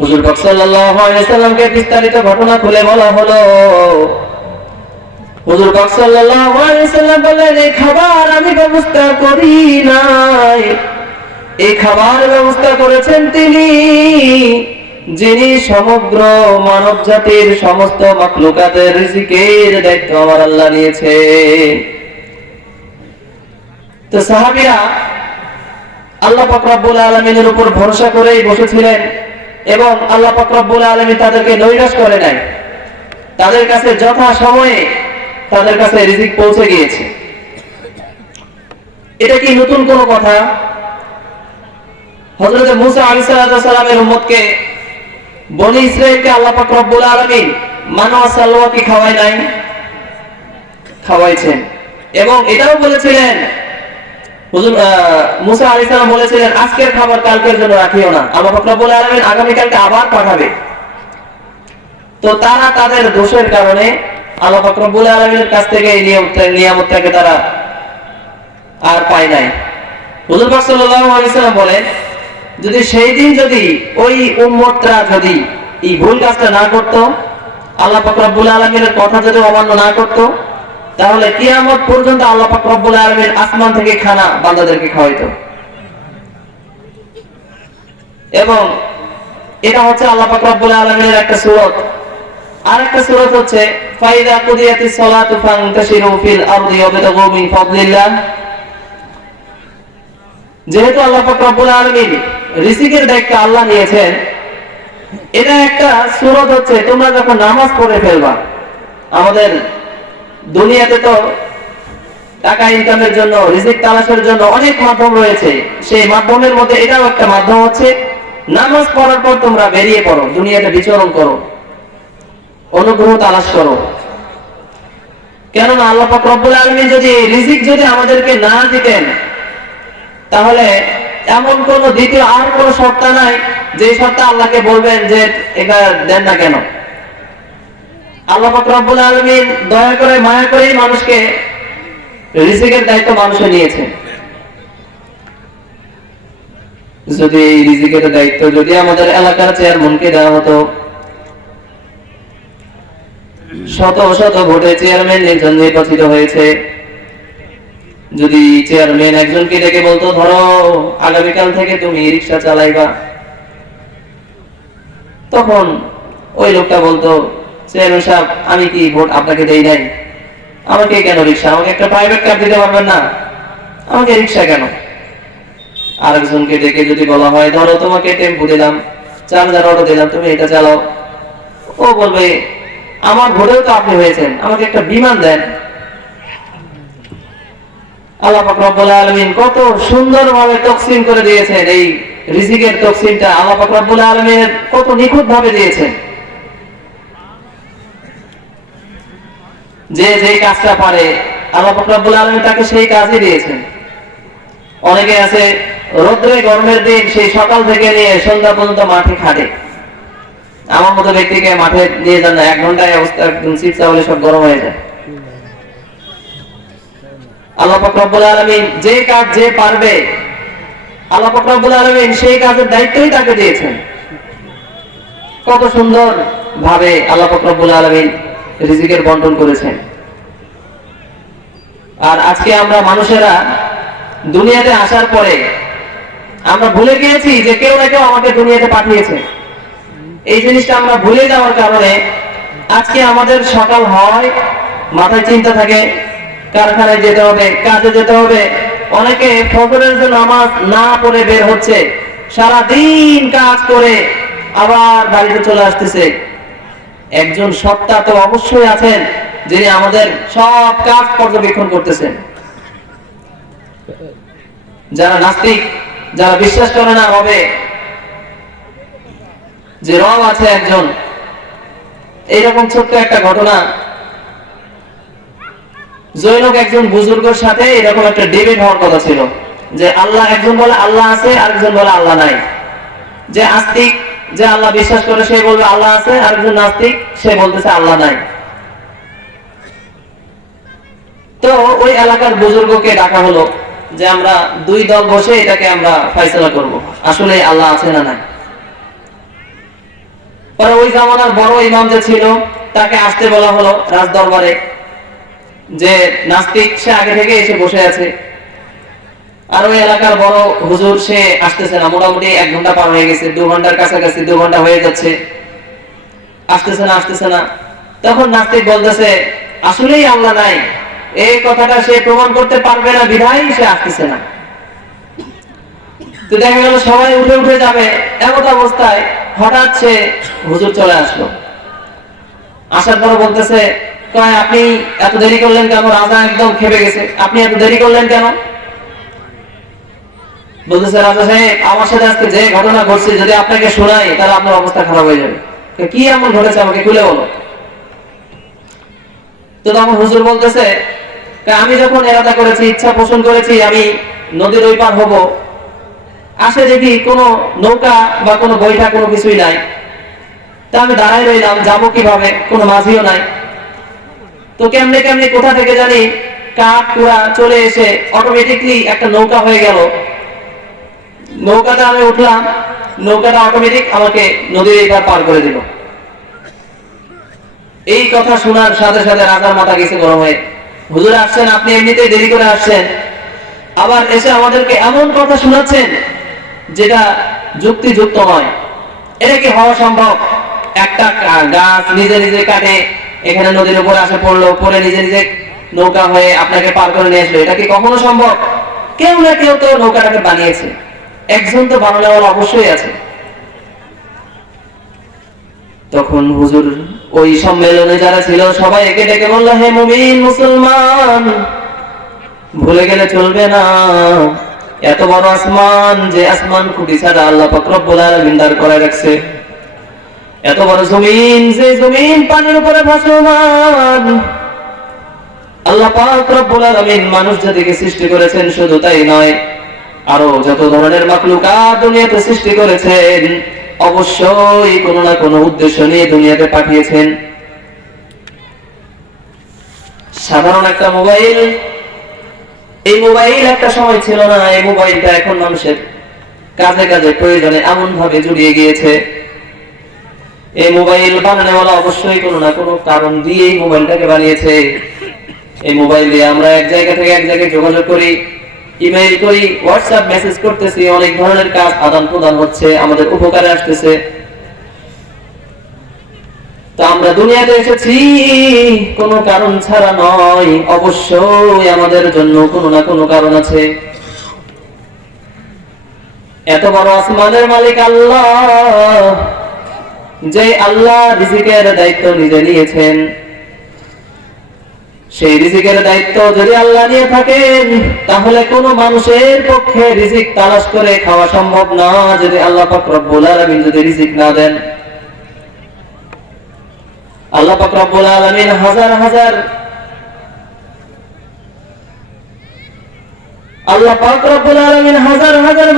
হুজুর পাক সাল্লাল্লাহু আলাইহি সাল্লামকে বিস্তারিত ঘটনা খুলে বলা হলো। হুজুর পাক সাল্লাল্লাহু আলাইহি সাল্লাম বললেন, এই খাবার আমি ব্যবস্থা করি নাই, এই খাবার ব্যবস্থা করেছেন তিনি, যিনি সমগ্র মানব জাতির সমস্ত মাখলুকাতের রিজিকের দায়িত্ব আমার আল্লাহ নিয়েছে। তো সাহাবীরা আল্লাহ পাক রব্বুল আলামিনের উপর ভরসা করেই বসেছিলেন এবং আল্লাহ পাক রব্বুল আলামিন তাদেরকে নৈরাশ করে নাই। তাদের কাছে যথা সময়ে তাদের কাছে রিজিক পৌঁছে গিয়েছে। এটা কি নতুন কোন কথা? হযরত মুসা আলাইহিস সালামের উম্মতকে, বনি ইসরাঈলকে আল্লাহ পাক রব্বুল আলামিন মানো আর সালওয়া কি খাওয়ায় নাই? খাওয়াইছেন। এবং এটাও বলেছিলেন, হুজুর মুসা আলাইহিস সালাম বলেছিলেন, আজকের খাবার কালকের জন্য রাখিও না, আল্লাহ পাক রব্বুল আলামিন আগামী কালকে আবার পাঠাবে। তো তারা তাদের দোষের কারণে আল্লাহ পাক রব্বুল আলামিনের কাছ থেকে এই নিয়ামতটাকে তারা আর পায় নাই। হুজুর পাক সাল্লাল্লাহু আলাইহি সাল্লাম বলেন, যদি সেই দিন যদি ওই উম্মতরা যদি এই ভুল কাজটা না করত, আল্লাহ পাক রব্বুল আলামিনের কথা যদি অমান্য না করত, তাহলে কিয়ামত পর্যন্ত আল্লাহ পাক রব্বুল আলামিন আসমান থেকে খানা বান্দাদেরকে খাওয়াইতো। এবং এটা হচ্ছে আল্লাহ পাক রব্বুল আলামিনের একটা সূরত। আর একটা সূরত হচ্ছে ফাইদা কুদিয়াতিস সালাতু ফান্তাশিরু ফিল আরদি ওয়াবতাগু মিন ফাদলিল্লাহ। যেহেতু আল্লাহ পাক রব্বুল আলামিন রিজিকের দায়িত্ব আল্লাহ নিয়েছেন, এটা একটা সূরত হচ্ছে তোমরা যখন নামাজ পড়ে ফেলবা। আমাদের দুনিয়াতে তো টাকা ইনকামের জন্য, রিজিক তালাশের জন্য অনেক মাধ্যম রয়েছে, সেই মাধ্যমের মধ্যে এটাও একটা মাধ্যম হচ্ছে নামাজ পড়ার পর তোমরা বেরিয়ে পড়ো, দুনিয়াতে বিচরণ করো, অনুগ্রহ তালাশ করো। কেননা আল্লাহ পাক রব্বুল আলামিন যদি রিজিক যদি আমাদেরকে না দিতেন, তাহলে এমন কোন দ্বিতীয় আর কোন সত্তা নাই যে সত্তা আল্লাহকে বলবেন যে এটা দেন না কেন। আল্লাহ পাক রব্বুল আলামিন দয়া করে মায়া করে মানুষকে রিজিকের দায়িত্ব মানুষে নিয়েছেন। যদি এই রিজিকের দায়িত্ব যদি আমাদের এলাকার চেয়ারম্যানকে দেওয়া হতো, শত শত ভোটে চেয়ারম্যান নির্বাচিত হয়েছে, যদি চেয়ারম্যান একজনকে ডেকে বলতো ধরো আগামীকাল থেকে তুমি রিক্সা চালাইবা, তখন ওই লোকটা বলতো চেয়ারম্যান সাহেব আমি কি ভোট আপনাকে দেই নাই, আমাকে কেন রিক্সা, আমাকে একটা প্রাইভেট কার দিতে পারবেন না, আমাকে রিক্সা কেন। আরেকজনকে ডেকে যদি বলা হয় ধরো তোমাকে টেম্পু দিলাম, 4000 অটো দিলাম, তুমি এটা চালাও, ও বলবে আমার ভোটেও তো আপনি হয়েছেন, আমাকে একটা বিমান দেন। আল্লাহ পাক রব্বুল আলামিন কত সুন্দরভাবে তকসিম করে দিয়েছেন, এই রিজিকের তকসিমটা আল্লাহ পাক রব্বুল আলামিন কত নিখুঁত ভাবে দিয়েছেন। যে যেই কাজটা পারে আল্লাহ পাক রব্বুল আলামিন তাকে সেই কাজই দিয়েছেন। অনেকে আছে রোদ্রে গরমের দিন সেই সকাল থেকে নিয়ে সন্ধ্যা পর্যন্ত মাঠে খাটে, আমার মতো ব্যক্তিকে মাঠে নিয়ে যান না, 1 ঘন্টায় অবস্থা একদম চিপসা হলে সব গরম হয়ে যায়। আল্লাহ পাক রব্বুল আলামিন যে কাজ যে পারবে আল্লাহ পাক রব্বুল আলামিন সেই কাজের দায়িত্বই তাকে দিয়েছেন। কত সুন্দর ভাবে আল্লাহ পাক রব্বুল আলামিন রিজিকের বন্টন করেছেন। আর আজকে আমরা মানুষেরা দুনিয়াতে আসার পরে আমরা ভুলে গিয়েছি যে কেউ না কেউ আমাকে দুনিয়াতে পাঠিয়েছে। এই জিনিসটা আমরা ভুলে যাওয়ার কারণে আজকে আমাদের সকাল হয় মাথায় চিন্তা থাকে কারখানায় যেতে হবে, কাজে যেতে হবে, অনেকে ফজরের নামাজ না পড়ে বের হচ্ছে, সারা দিন কাজ করে আবার বাড়িতে চলে আসতেছে। একজন সত্তা তো অবশ্যই আছেন যিনি আমাদের সব কাজ পর্যবেক্ষণ করতেছেন। যারা নাস্তিক, যারা বিশ্বাস করে না রবে, যে রব আছে একজন, এইরকম ছোট্ট একটা ঘটনা, জৈনক একজন বুজুর্গের সাথে এরকম একটা ডিবেট হওয়ার কথা ছিল যে আল্লাহ, একজন বলে আল্লাহ আছে, আরেকজন বলে আল্লাহ নাই। যে আস্তিক, যে আল্লাহ বিশ্বাস করে সে বলবে আল্লাহ আছে, আরেকজন নাস্তিক সে বলতেছে আল্লাহ নাই। তো ওই এলাকার বুজুর্গকে ডাকা হলো যে আমরা 2 দল বসে এটাকে আমরা ফয়সালা করব, আসলে আল্লাহ আছে না নাই। পরে ওই জামানার বড় ইমাম যে ছিল তাকে আসতে বলা হলো রাজ দরবারে, যে নাস্তিক সে আগে থেকে এসে বসে আছে, আর ওই এলাকার বড় হুজুর সে আসতেছে না, মোটামুটি 1 ঘন্টা পার হয়ে গেছে, 2 ঘন্টার কাছাকাছি, 2 ঘন্টা হয়ে যাচ্ছে, আসতেছে না। তখন নাস্তিক বলতেছে আসলেই আল্লাহ নাই, এই কথাটা সে প্রমাণ করতে পারবে না বিধায় সে আসতেছে না। তো দেখা গেল সবাই উঠে যাবে, এমন অবস্থায় হঠাৎ সে হুজুর চলে আসলো। আসার পর বলতেছে আপনি এত দেরি করলেন কেন, রাজা একদম খেপে গেছে, আপনি এত দেরি করলেন কেন? বলতেছে রাজা সাহেব আমার সাথে আজকে যে ঘটনা ঘটছে যদি আপনাকে শোনাই তাহলে আপনার অবস্থা খারাপ হয়ে যাবে। কি এমন ঘটেছে আমাকে খুলে বলো। তো তখন হুজুর বলতেছে আমি যখন এরাদা করেছি, ইচ্ছা পোষণ করেছি আমি নদীর ওই পার হব, আসে দেখি কোনো নৌকা বা কোনো বৈঠা কোনো কিছুই নাই, তা আমি দাঁড়াই রইলাম, যাবো কিভাবে, কোনো মাঝিও নাই। তো কেমনে কেমনে কোথা থেকে জানি কাঠ কুড়া চলে এসে অটোমেটিকলি একটা নৌকা হয়ে গেল। নৌকাটা আমি উঠলাম, নৌকাটা অটোমেটিক আমাকে নদীর এই পার করে দিল। এই কথা শোনার সাথে সাথে রাজার মাথা গেছে গরম হয়ে, হুজুর আসছেন, আপনি এমনিতেই দেরি করে আসছেন, আবার এসে আমাদেরকে এমন কথা শোনাচ্ছেন যেটা যুক্তিযুক্ত নয়। এটা কি হওয়া সম্ভব? একটা গাছ নিজে নিজে কাটে এখানে নদীর উপর আসে পড়লো, পরে নিজে নিজে নৌকা হয়ে আপনাকে পার করে নিয়ে আসলো, এটা কি কখনো সম্ভব? কেউ না কেউ তো নৌকাটাকে বানিয়েছে, একজন তো বানানোওয়ালা অবশ্যই আছে। তখন হুজুর ওই সম্মেলনে যারা ছিল সবাই একে ডেকে বলল, হে মুমিন মুসলমান, ভুলে গেলে চলবে না, এত বড় আসমান, যে আসমান খুঁটি ছাড়া আল্লাহ পাক রব্বুল আলামিন দাঁড় করে রাখছে। এত বড় জমিন, যে জমিন পানির উপরে ভাসমান। আল্লাহ পাক রব্বুল আলামিন মানুষ জাতিকে সৃষ্টি করেছেন, শুধু তাই নয়, আরো যত ধরনের মাখলুকাত দুনিয়াতে সৃষ্টি করেছেন, অবশ্যই কোনো না কোনো উদ্দেশ্য নিয়ে দুনিয়াতে পাঠিয়েছেন। সাধারণ একটা মোবাইল, এই মোবাইল একটা সময় ছিল না, এই মোবাইলটা এখন মানুষের কাজে কাজে প্রয়োজনে এমন ভাবে জড়িয়ে গিয়েছে। এই মোবাইল বানানোওয়ালা অবশ্যই কোনো না কোনো কারণ দিয়ে এই মোবাইলটাকে বানিয়েছে। এই মোবাইল দিয়ে আমরা এক জায়গা থেকে এক জায়গায় যোগাযোগ করি, ইমেইল করি, হোয়াটসঅ্যাপ মেসেজ করতেছি, অনেক ধরনের কাজ আদান প্রদান হচ্ছে, আমাদের উপকারে আসতেছে। তো আমরা দুনিয়াতে এসেছি কোনো কারণ ছাড়া নয়, অবশ্যই আমাদের জন্য কোনো না কোনো কারণ আছে। এত বড় আসমানের মালিক আল্লাহ, যে আল্লাহ রিজিকের দায়িত্ব নিজে নিয়েছেন, সেই রিজিকের দায়িত্ব যদি আল্লাহ নিয়ে থাকেন, তাহলে কোনো মানুষের পক্ষে রিজিক তালাশ করে খাওয়া সম্ভব না যদি আল্লাহ পাক রব্বুল আলামিন যদি রিজিক না দেন। আল্লাহ পাক রব্বুল আলামিন হাজার হাজার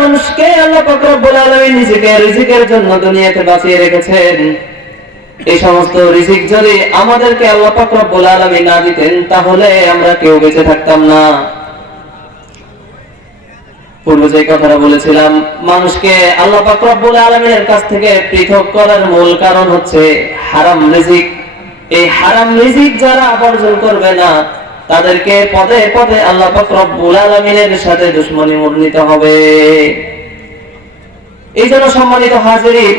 মানুষকে আল্লাহ পাক রব্বুল আলামিন নিজেকে রিজিকের জন্য দুনিয়াতে বাঁচিয়ে রেখেছেন। এই সমস্ত রিজিক যদি আমাদেরকে আল্লাহ পাক রব্বুল আলামিন না দিতেন, তাহলে আমরা কেউ বেঁচে থাকতাম না। পূর্বে যে কথাটা বলেছিলাম, মানুষকে আল্লাহ পাক রব্বুল আলামিনের কাছ থেকে পৃথক করার মূল কারণ হচ্ছে হারাম রিজিক। এই হারাম রিজিক যারা বর্জন করবে না, তাদেরকে পদে পদে আল্লাহ পাক রব্বুল আলামিনের সাথে দুশমনি মূর্ণিত হবে। এই জন্য সম্মানিত হাজিরিন,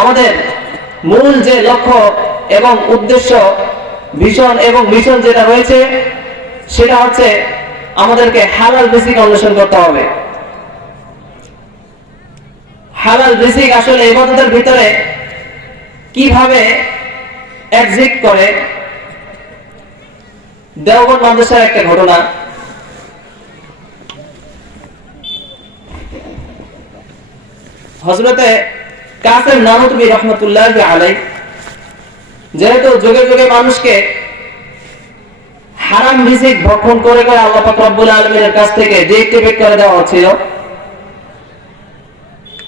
আমাদের মূল যে লক্ষ্য এবং উদ্দেশ্য, ভিশন এবং মিশন যেটা রয়েছে, সেটা হচ্ছে আমাদেরকে হালাল রিজিক অন্বেষণ করতে হবে। হালাল রিজিক আসলে ইবাদতের ভিতরে কিভাবে এক্সিস্ট করে, দেওবন্দ মাদ্রাসার একটা ঘটনা। হযরতে কাসেম নানুতুবি রাহমাতুল্লাহি আলাইহি, যেহেতু যুগে যুগে মানুষকে হারাম রিজিক ভক্ষণ করে করে আল্লাহ পাক রব্বুল আলামিনের কাছ থেকে ডিএক্টিভেট করে দেওয়া হচ্ছিল,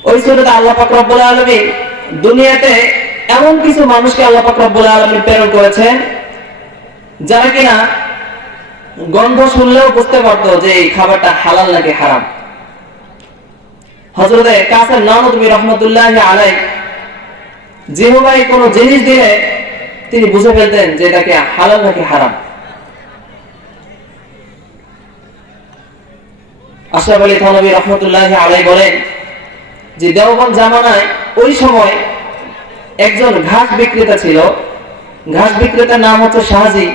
ওই সুরতে আল্লাহ পাক রব্বুল আলামিন দুনিয়াতে এমন কিছু মানুষকে আল্লাহ পাক রব্বুল আলামিন প্রেরণ করেছেন, যারা কিনা গন্ধ শুনলেও বুঝতে পারতো যে এই খাবারটা হালাল নাকি হারাম। হযরতে কাসেম নানুতুবি রাহমাতুল্লাহি আলাইহি জিহ্বায় কোনো জিনিস দিলে তিনি বুঝে ফেলতেন যে এটা কি হালাল নাকি হারাম। আশরাফ আলী থানভী রাহমাতুল্লাহি আলাইহি বলেন যে দেওবন্দ জামানায় ওই সময় একজন ঘাস বিক্রেতা ছিল। ঘাস বিক্রেতার নাম হচ্ছে শাহজি।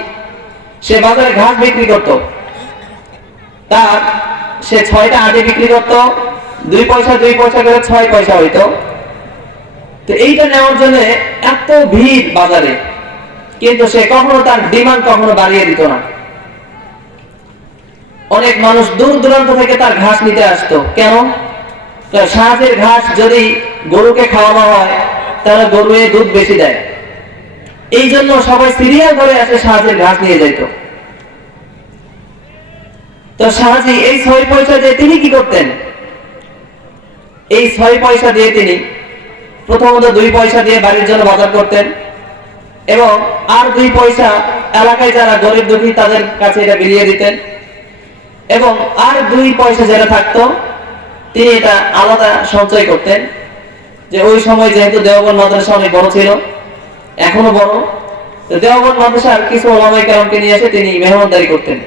সে বাজারে ঘাস বিক্রি করত, তার সে 6টা আটি বিক্রি করত, 2 পয়সা 2 পয়সা করে 6 পয়সা হইতো। তো এইটা নেওয়ার জন্য এত ভিড় বাজারে, কিন্তু সে কখনো তার ডিমান্ড কখনো বাড়িয়ে দিত না। অনেক মানুষ দূর দূরান্ত থেকে তার ঘাস নিতে আসতো। কেন? শাহজির ঘাস যদি গরুকে খাওয়ানো হয়, তাহলে গরু দুধ বেশি দেয়। এই জন্য সবাই সিরিয়াল ধরে আসে শাহজির ঘাস নিয়ে যেত। তো শাহজি এই 6 পয়সা দিয়ে তিনি কি করতেন? এই 6 পয়সা দিয়ে তিনি প্রথমত 2 পয়সা দিয়ে বাড়ির জন্য বাজার করতেন, এবং আর 2 পয়সা এলাকায় যারা গরিব দুঃখী তাদের কাছে এটা বিলিয়ে দিতেন, এবং আর 2 পয়সা যেটা থাকতো তিনি এটা আলাদা সঞ্চয় করতেন। যে ওই সময় যেহেতু দেওবন্দ মাদ্রাসা অনেক বড় ছিল, এখনো বড়, তো দেওবন্দ মাদ্রাসার কিছু ওলামায়ে কেরামকে নিয়ে এসে তিনি মেহমানদারি করতেন।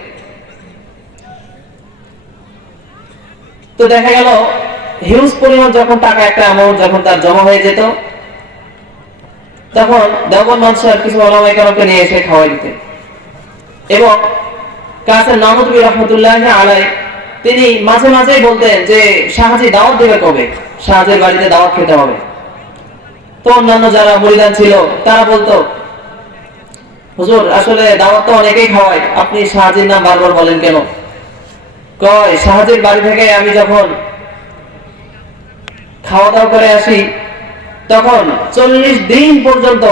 তো দেখা গেল হিউজ পরিমাণ যখন টাকা, একটা অ্যামাউন্ট যখন তার জমা হয়ে যেত, তখন দেওবন্দ মাদ্রাসার কিছু ওলামায়ে কেরামকে নিয়ে এসে খাওয়াই দিতেন। এবং কাসেম নানুতুবি রাহমাতুল্লাহি আলাইহি তিনি মাঝে মাঝেই বলতেন যে শাহজি দাওয়াত দেবে কবে, শাহজির বাড়িতে দাওয়াত খেতে হবে। তো অন্যান্য যারা মুরিদান ছিল তারা বলতো, হুজুর আসলে দাওয়াত তো অনেকেই খাওয়ায়, আপনি শাহজির নাম বারবার বলেন কেন? কয় শাহজির বাড়ি থেকে আমি যখন খাওয়া দাওয়া করে আসি তখন 40 দিন পর্যন্ত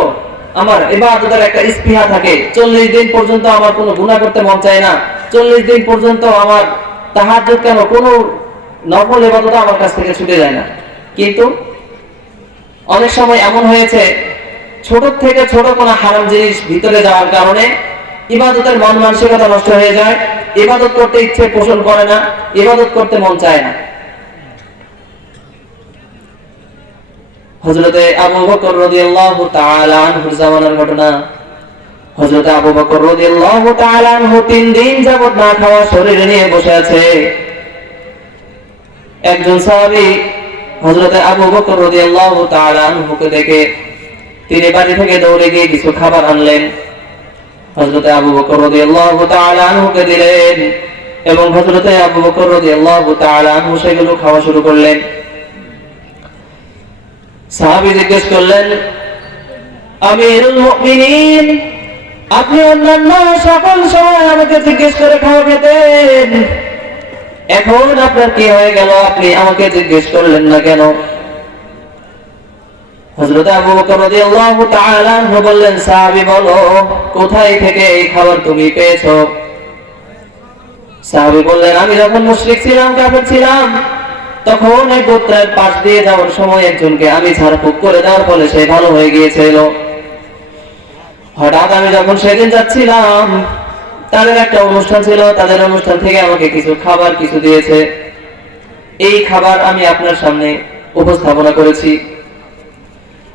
আমার ইবাদতের একটা স্পৃহা থাকে। 40 দিন পর্যন্ত আমার কোনো গুনাহ করতে মন চায় না। 40 দিন পর্যন্ত আমার তাহাজ্জুদ কেন কোনো নফল ইবাদত আমার কাছ থেকে ছুটে যায় না। কিন্তু অনেক সময় এমন হয়েছে ছোট থেকে ছোট কোনো হারাম জিনিস ভিতরে যাওয়ার কারণে ইবাদতের মন মানসিকতা নষ্ট হয়ে যায়, ইবাদত করতে ইচ্ছে পোষণ করে না, ইবাদত করতে মন চায় না। হযরতে আবু বকর রাদিয়াল্লাহু তাআলা আনহুর জামানার ঘটনা। হযরতে আবু বকর রাদিয়াল্লাহু তাআলা আনহু 3 দিন যাবত না খাওয়া শরীর নিয়ে বসে আছে। একজন সাহাবী হযরতে আবু বকর রাদিয়াল্লাহু তাআলা আনহুকে দেখে তিনি বাড়ি থেকে দৌড়ে গিয়ে কিছু খাবার আনলেন, হযরতে আবু বকর রাদিয়াল্লাহু তাআলা আনহুকে দিলেন এবং হযরতে আবু বকর রাদিয়াল্লাহু তাআলা আনহু সেগুলো খাওয়া শুরু করলেন। সাহাবী জিজ্ঞেস করলেন, আমিরুল মুমিনিন, আপনি অন্যান্য সকল সময় আমাকে জিজ্ঞেস করে খাওয়া খেতেন, এখন আপনার কি হয়ে গেল, আপনি আমাকে জিজ্ঞেস করলেন না কেন? হযরত আবু বকর রাদিয়াল্লাহু তাআলা আনহু বললেন, সাহাবী বলো, কোথায় থেকে এই খাবার তুমি পেয়েছো? সাহাবী বললেন, আমি যখন মুশরিক ছিলাম, কাফের ছিলাম, তখন এই গোত্রের পাশ দিয়ে যাওয়ার সময় একজনকে আমি ঝাড়ফুঁক করে দেওয়ার ফলে সে ভালো হয়ে গিয়েছিল। হঠাৎ আমি যখন সেদিন যাচ্ছিলাম, তাদের একটা অনুষ্ঠান ছিল, তাদের অনুষ্ঠান থেকে আমাকে কিছু খাবার কিছু দিয়েছে, এই খাবার আমি আপনার সামনে উপস্থাপনা করেছি।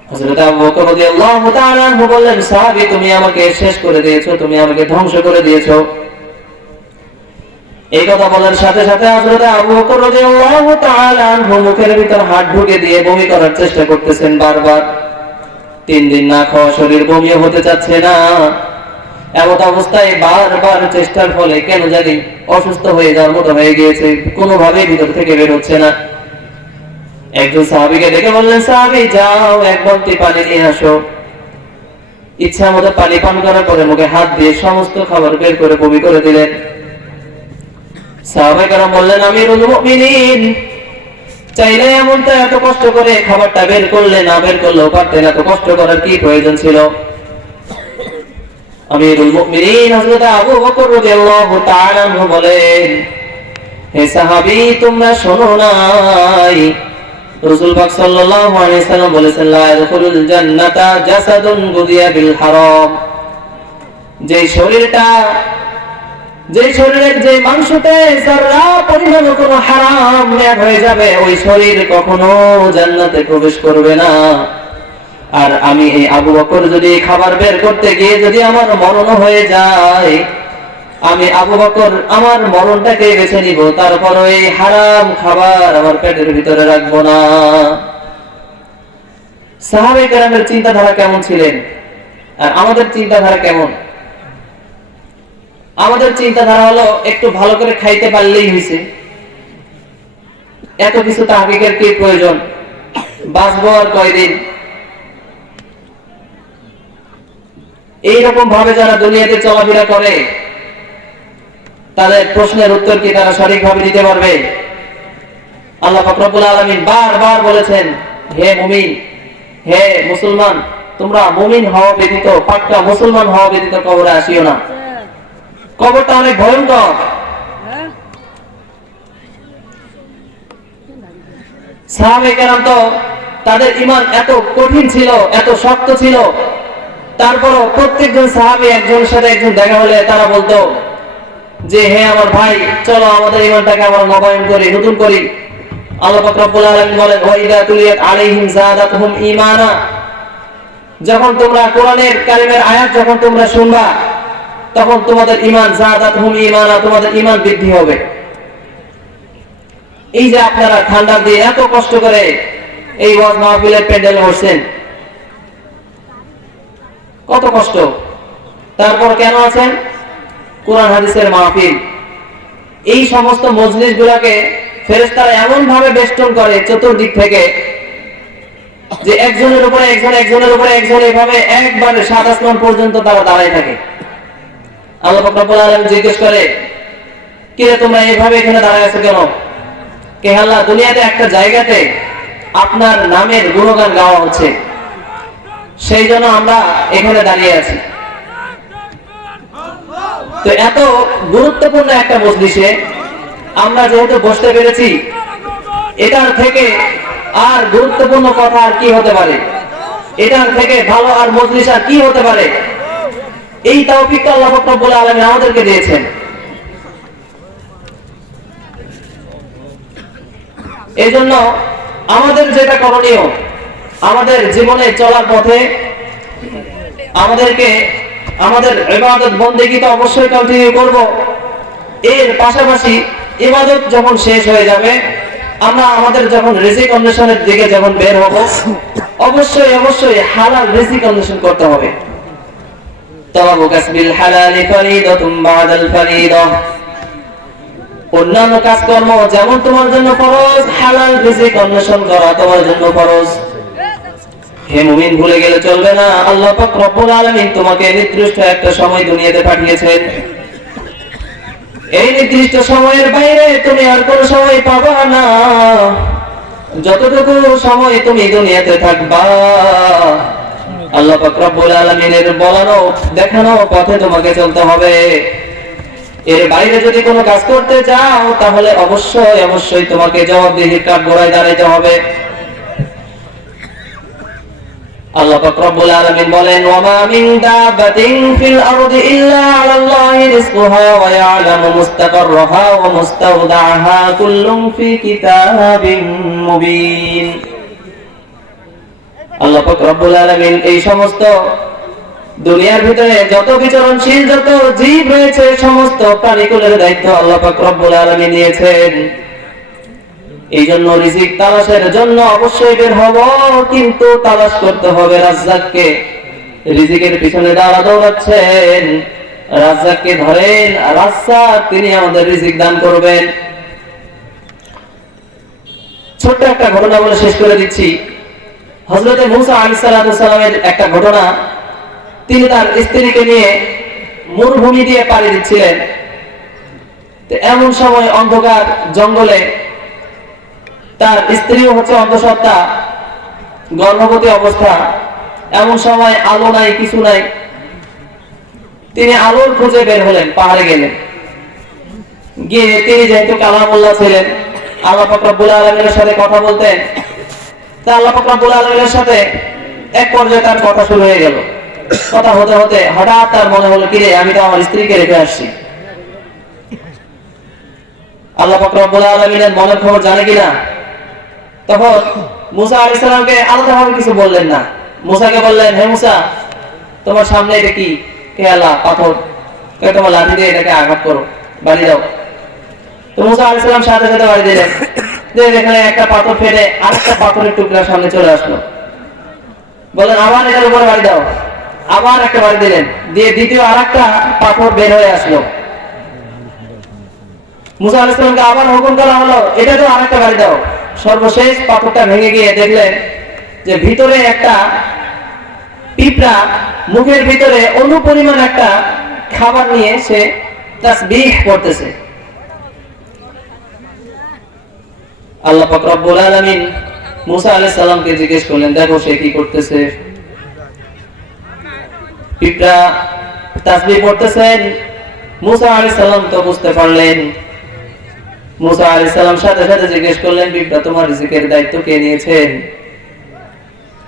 হযরত আবু বকর রাদিয়াল্লাহু তাআলা আনহু বললেন, সাহাবী, তুমি আমাকে শেষ করে দিয়েছো, তুমি আমাকে ধ্বংস করে দিয়েছো। এই কথা বলার সাথে সাথে হযরত আবু বকর রাদিয়াল্লাহু তাআলা আনহু মুখের ভিতর হাত ঢুকে দিয়ে বমি করার চেষ্টা করতেছেন বারবার। 3 দিন না খাওয়া শরীর বমি হতে চাচ্ছে না, এমন অবস্থায় বারবার চেষ্টার ফলে কেন জানি অসুস্থ হয়ে যাওয়ার মতো হয়ে গিয়েছে, কোনোভাবেই ভিতর থেকে বের হচ্ছে না। একজন সাহাবীকে ডেকে বললেন, সাহাবী, যাও এক বালতি পানি নিয়ে আসো। ইচ্ছা মতো পানি পান করার পরে মুখে হাত দিয়ে সমস্ত খাবার বের করে বমি করে দিলেন। সাহাবায়ে কেরাম বললেন, আমিরুল মুমিনিন, চাইলে এমনটা এত কষ্ট করে খাবারটা বের করলে, না বের করলেও পারতেন, এত কষ্ট করার কি প্রয়োজন ছিল? আমিরুল মুমিনিন হযরত আবু বকর রাদিয়াল্লাহু তাআলা আনহু বলেন, হে সাহাবী, তোমরা শোনো নাই, রাসূল পাক সাল্লাল্লাহু আলাইহি সাল্লাম বলেছেন, লা ইয়াদখুলুল জান্নাতা জাসাদুন গুদিয়া বিল হারাম। যে শরীরের যে মাংসতে যারা পরিমাণ কোনো হারাম ম্যাগ হয়ে যাবে, ওই শরীর কখনো জান্নাতে প্রবেশ করবে না। আর আমি এই আবু বকর যদি খাবার বের করতে গিয়ে যদি আমার মরণ হয়ে যায়, আমি আবু বকর আমার মরণটাকে বেছে নিব, তারপর এই হারাম খাবার আমার পেটের ভিতরে রাখবো না। সাহাবায়ে কেরামের চিন্তাধারা কেমন ছিলেন আর আমাদের চিন্তাধারা কেমন? আমাদের চিন্তাধারা হলো একটু ভালো করে খাইতে পারলেই হয়েছে, এত কিছু তাহকিকের কি প্রয়োজন, বাঁচবো আর কয়দিন। এইরকম ভাবে যারা দুনিয়াতে চলাফেরা করে, তাদের প্রশ্নের উত্তর কি তারা সঠিকভাবে দিতে পারবে? আল্লাহ পাক রব্বুল আলামিন বারবার বলেছেন, হে মুমিন, হে মুসলমান, তোমরা মুমিন হওয়া ব্যতীত, পাক্কা মুসলমান হওয়া ব্যতীত কবরে আসিও না। কবরটা অনেক ভয়ঙ্কর। সাহাবায়ে কেরাম তো তাদের ঈমান এত কঠিন ছিল, এত শক্ত ছিল, তারপরও প্রত্যেকজন সাহাবী একজনের সাথে একজন দেখা হলে তারা বলতো যে, হে আমার ভাই, চলো আমাদের ঈমানটাকে আমরা নবায়ন করি, নতুন করি। আল্লাহ পাক রব্বুল আলামিন বলেন, ওয়া ইযা তুলিয়াত আলাইহিম যাদাতহুম ঈমানা, যখন তোমরা কোরআনের কারিমের আয়াত যখন তোমরা শুনবা, তখন তোমাদের ঈমান যাদাতহুম ঈমানা, তোমাদের ঈমান বৃদ্ধি হবে। এই যে আপনারা ঠান্ডা দিয়ে এত কষ্ট করে এই ওয়াজ মাহফিলের প্যান্ডেল বসছেন, কত কষ্ট, তারপর কেন আছেন? কোরআন হাদিসের মাহফিল। এই সমস্ত মজলিস গুলাকে ফেরেশতারা এমন ভাবে বেষ্টন করে চতুর্দিক থেকে যে একজনের উপরে একজন, একজনের উপরে একজন, এইভাবে একবারে 7 আসমান পর্যন্ত তারা দাঁড়ায় থাকে। আল্লাহ পাক রব্বুল আলামিন জিজ্ঞেস করে, কি রে তোমরা এইভাবে এখানে দাঁড়ায় আছো কেন? কে আল্লাহ, দুনিয়াতে একটা জায়গাতে আপনার নামের গুণগান গাওয়া হচ্ছে, সেই জন্য আমরা এখানে দাঁড়িয়ে আছি। তো এত গুরুত্বপূর্ণ একটা মজলিসে আমরা যেহেতু বসতে পেরেছি, এটার থেকে আর গুরুত্বপূর্ণ কথা আর কি হতে পারে? এটার থেকে ভালো আর মজলিস আর কি হতে পারে? এই তৌফিকটা আল্লাহ পাক রব্বুল আলামিন আমাদেরকে দিয়েছেন। এই জন্য আমাদের যেটা করণীয়, আমাদের জীবনে চলার পথে আমাদেরকে আমাদের ইবাদত বন্দেগী তো অবশ্যই কন্টিনিউ করব। এর পাশাপাশি ইবাদত যখন শেষ হয়ে যাবে, আমরা আমাদের যখন রিজিক অন্বেষণের দিকে যখন বের হব, অবশ্যই অবশ্যই হালাল রিজিক অন্বেষণ করতে হবে। তাওয়াবু কাসবিল হালালি ফরিদাতুম বাদাল ফরিদা। অন্যান্য কাজকর্ম যেমন তোমার জন্য ফরজ, হালাল রিজিক অন্বেষণ করা তোমার জন্য ফরজ। হে মুমিন, ভুলে গেলে চলবে না, আল্লাহ পাক রব্বুল আলামিন তোমাকে নির্দিষ্ট একটা সময় দুনিয়াতে পাঠিয়েছেন। এই নির্দিষ্ট সময়ের বাইরে তুমি আর কোনো সময় পাবা না। যতটুকু সময় তুমি দুনিয়াতে থাকবা, আল্লাহ পাক রব্বুল আলামিনের বলানো দেখানো পথে তোমাকে চলতে হবে। এর বাইরে যদি কোনো কাজ করতে যাও, তাহলে অবশ্যই অবশ্যই তোমাকে জবাবদিহির কাঠগড়ায় দাঁড়াইতে হবে। আল্লাহ পাক রব্বুল আলামিন বলেন, ওয়া মা মিন দাবাতিন ফিল আরদি ইল্লা আলাল্লাহি রিজকুহা ওয়া ইয়ালামু মুস্তাকাররাহা ওয়া মুস্তাওদাআহা কুল্লুম ফি কিতাবিন মুবিন। আল্লাহ পাক রব্বুল আলামিন এই সমস্ত দুনিয়ার ভিতরে যত বিচরণশীল যত জীব রয়েছে, সমস্ত প্রাণীকুলের দায়িত্ব আল্লাহ পাক রব্বুল আলামিন নিয়েছেন। এই জন্য রিজিক তালাশের জন্য অবশ্যই বের হব, কিন্তু তালাশ করতে হবে রাজ্জাককে। রিজিকের পিছনে দৌড়াচ্ছেন, রাজ্জাককে ধরেন, রাজ্জাক তিনি আমাদের রিজিক দান করবেন। ছোট্ট একটা ঘটনা বলে শেষ করে দিচ্ছি। হযরত মূসা আলাইহিস সালামের একটা ঘটনা। তিনি তার স্ত্রীকে নিয়ে মরুভূমি দিয়ে পাড়ি দিচ্ছিলেন। এমন সময় অন্ধকার জঙ্গলে তার স্ত্রীও হচ্ছে অন্তঃসত্ত্বা, গর্ভবতী অবস্থা। এমন সময় আলো নাই, কিছু নাই। তিনি আলোর খোঁজে বের হলেন, পাহাড়ে গেলেন। গিয়ে তিনি যেহেতু কালামুল্লাহ ছিলেন, আল্লাহ পাক রব্বুল আলামিনের সাথে কথা বলতেন। তা আল্লাহ পাক রব্বুল আলামিনের সাথে এক পর্যায়ে তার কথা শুরু হয়ে গেল। কথা হতে হতে হঠাৎ তার মনে হলো, কিরে আমি তো আমার স্ত্রীকে রেখে আসছি। আল্লাহ পাক রব্বুল আলামিনের মনের খবর জানে কিনা? তখন মূসা আলাইহিস সালামকে আলাদাভাবে কিছু বললেন না। মূসাকে বললেন, হে মূসা, তোমার সামনে এটা কি? কে আল্লাহ, পাথর। কে তোমার লাঠি দিয়ে এটাকে আঘাত করো, বাড়ি দাও। তো মূসা আলাইহিস সালাম সাথে সাথে বাড়ি দিলেন। যে এখানে একটা পাথর ফেলে আরেকটা পাথরের টুকরা সামনে চলে আসলো। বললেন, আবার এটার উপরে বাড়ি দাও। আবার একটা বাড়ি দিলেন, দিয়ে দ্বিতীয় আরেকটা পাথর বের হয়ে আসলো। মূসা আলাইহিস সালামকে আবার হুকুম করা হলো, এটা তো আরেকটা বাড়ি দাও। সর্বশেষ পাথরটা ভেঙে গিয়ে দেখলেন যে ভিতরে একটা পিঁপড়া মুখের ভিতরে অনুপরিমাণ একটা খাবার নিয়ে সে তাসবিহ পড়তেছে। আল্লাহ পাক রব্বুল আলামিন মূসা আলাইহিস সালামকে জিজ্ঞেস করলেন, দেখো সে কি করতেছে। পিঁপড়া তাসবিহ পড়তেছেন। মূসা আলাইহিস সালাম তো বুঝতে পারলেন। মূসা আলাইহিস সালাম সাথে সাথে জিজ্ঞেস করলেন, পিঁপড়া তোমার রিজিকের দায়িত্ব কে নিয়েছেন?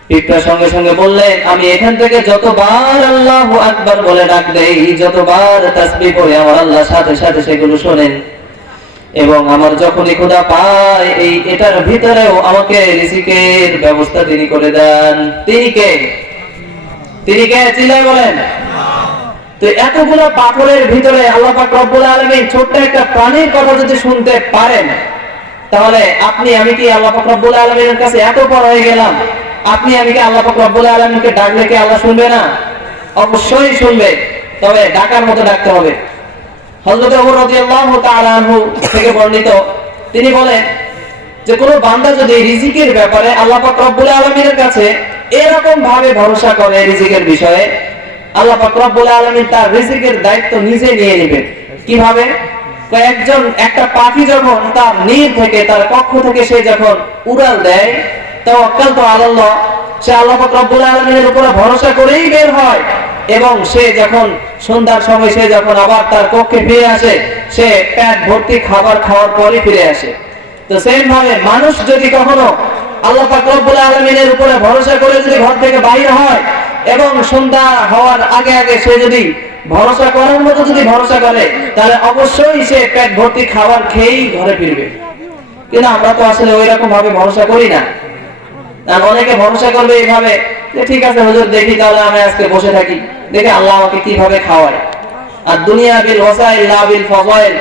পিঁপড়া সঙ্গে সঙ্গে বললেন, আমি এখান থেকে যতবার আল্লাহু আকবার বলে ডাক দেই, যতবার তাসবিহ পড়ে আমার আল্লাহ সাথে সাথে সেগুলো শোনেন। এবং আমার যখনই ক্ষুধা পায়, এটার ভিতরেও আমাকে রিজিকের ব্যবস্থা তিনি করে দেন। তিনি কে? তিনি কে? চিল্লায় বলেন। তো এতগুলো পাথরের ভিতরে আল্লাহ পাক রব্বুল আলামিন ছোট্ট একটা প্রাণীর কথা যদি শুনতে পারেন, তাহলে আপনি আমি কি আল্লাহ পাক রব্বুল আলামিনের কাছে এত পর হয়ে গেলাম? আপনি আমি কি আল্লাহ পাক রব্বুল আলামিনকে ডাকলে কি আল্লাহ শুনবে না? অবশ্যই শুনবে, তবে ডাকার মতো ডাকতে হবে। হযরত ওমর রাদিয়াল্লাহু তাআলা আনহু থেকে বর্ণিত, তিনি বলেন যে কোন বান্দা যদি রিজিকের ব্যাপারে আল্লাহ পাক রব্বুল আলামিনের কাছে এরকম ভাবে ভরসা করে রিজিকের বিষয়ে, আল্লাহ পাক রব্বুল আলামিন তার রিজিকের দায়িত্ব নিজে নিয়ে নেবেন। কিভাবে? একজন একটা পাখি যখন তার নীড় থেকে, তার কক্ষ থেকে সে যখন উড়াল দেয়, তাওয়াক্কালতু আলাল্লাহ, সে আল্লাহ পাক রব্বুল আলামিনের উপরে ভরসা করেই বের হয়, এবং সে যখন সন্ধ্যার সময় সে যখন আবার তার কক্ষে ফিরে আসে, সে পেট ভর্তি খাবার খাওয়ার পরে ফিরে আসে। তো সেম ভাবে মানুষ যদি কখনো আল্লাহ পাক রব্বুল আলামিনের উপরে ভরসা করে যদি ঘর থেকে বাইরে হয় এবং সন্ধ্যা হওয়ার আগে আগে সে যদি ভরসা করার মতো যদি ভরসা করে, তাহলে অবশ্যই সে পেট ভর্তি খাবার খেয়েই ঘরে ফিরবে। কিন্তু আমরা তো আসলে ওই রকম ভাবে ভরসা করি না। আর অনেকে ভরসা করবে এইভাবে যে ঠিক আছে হুজুর, দেখি তাহলে আমি আজকে বসে থাকি, দেখে আল্লাহ আমাকে কিভাবে খাওয়ায়। আর দুনিয়া বিল ওয়াসাইল লা বিল ফাযাইল,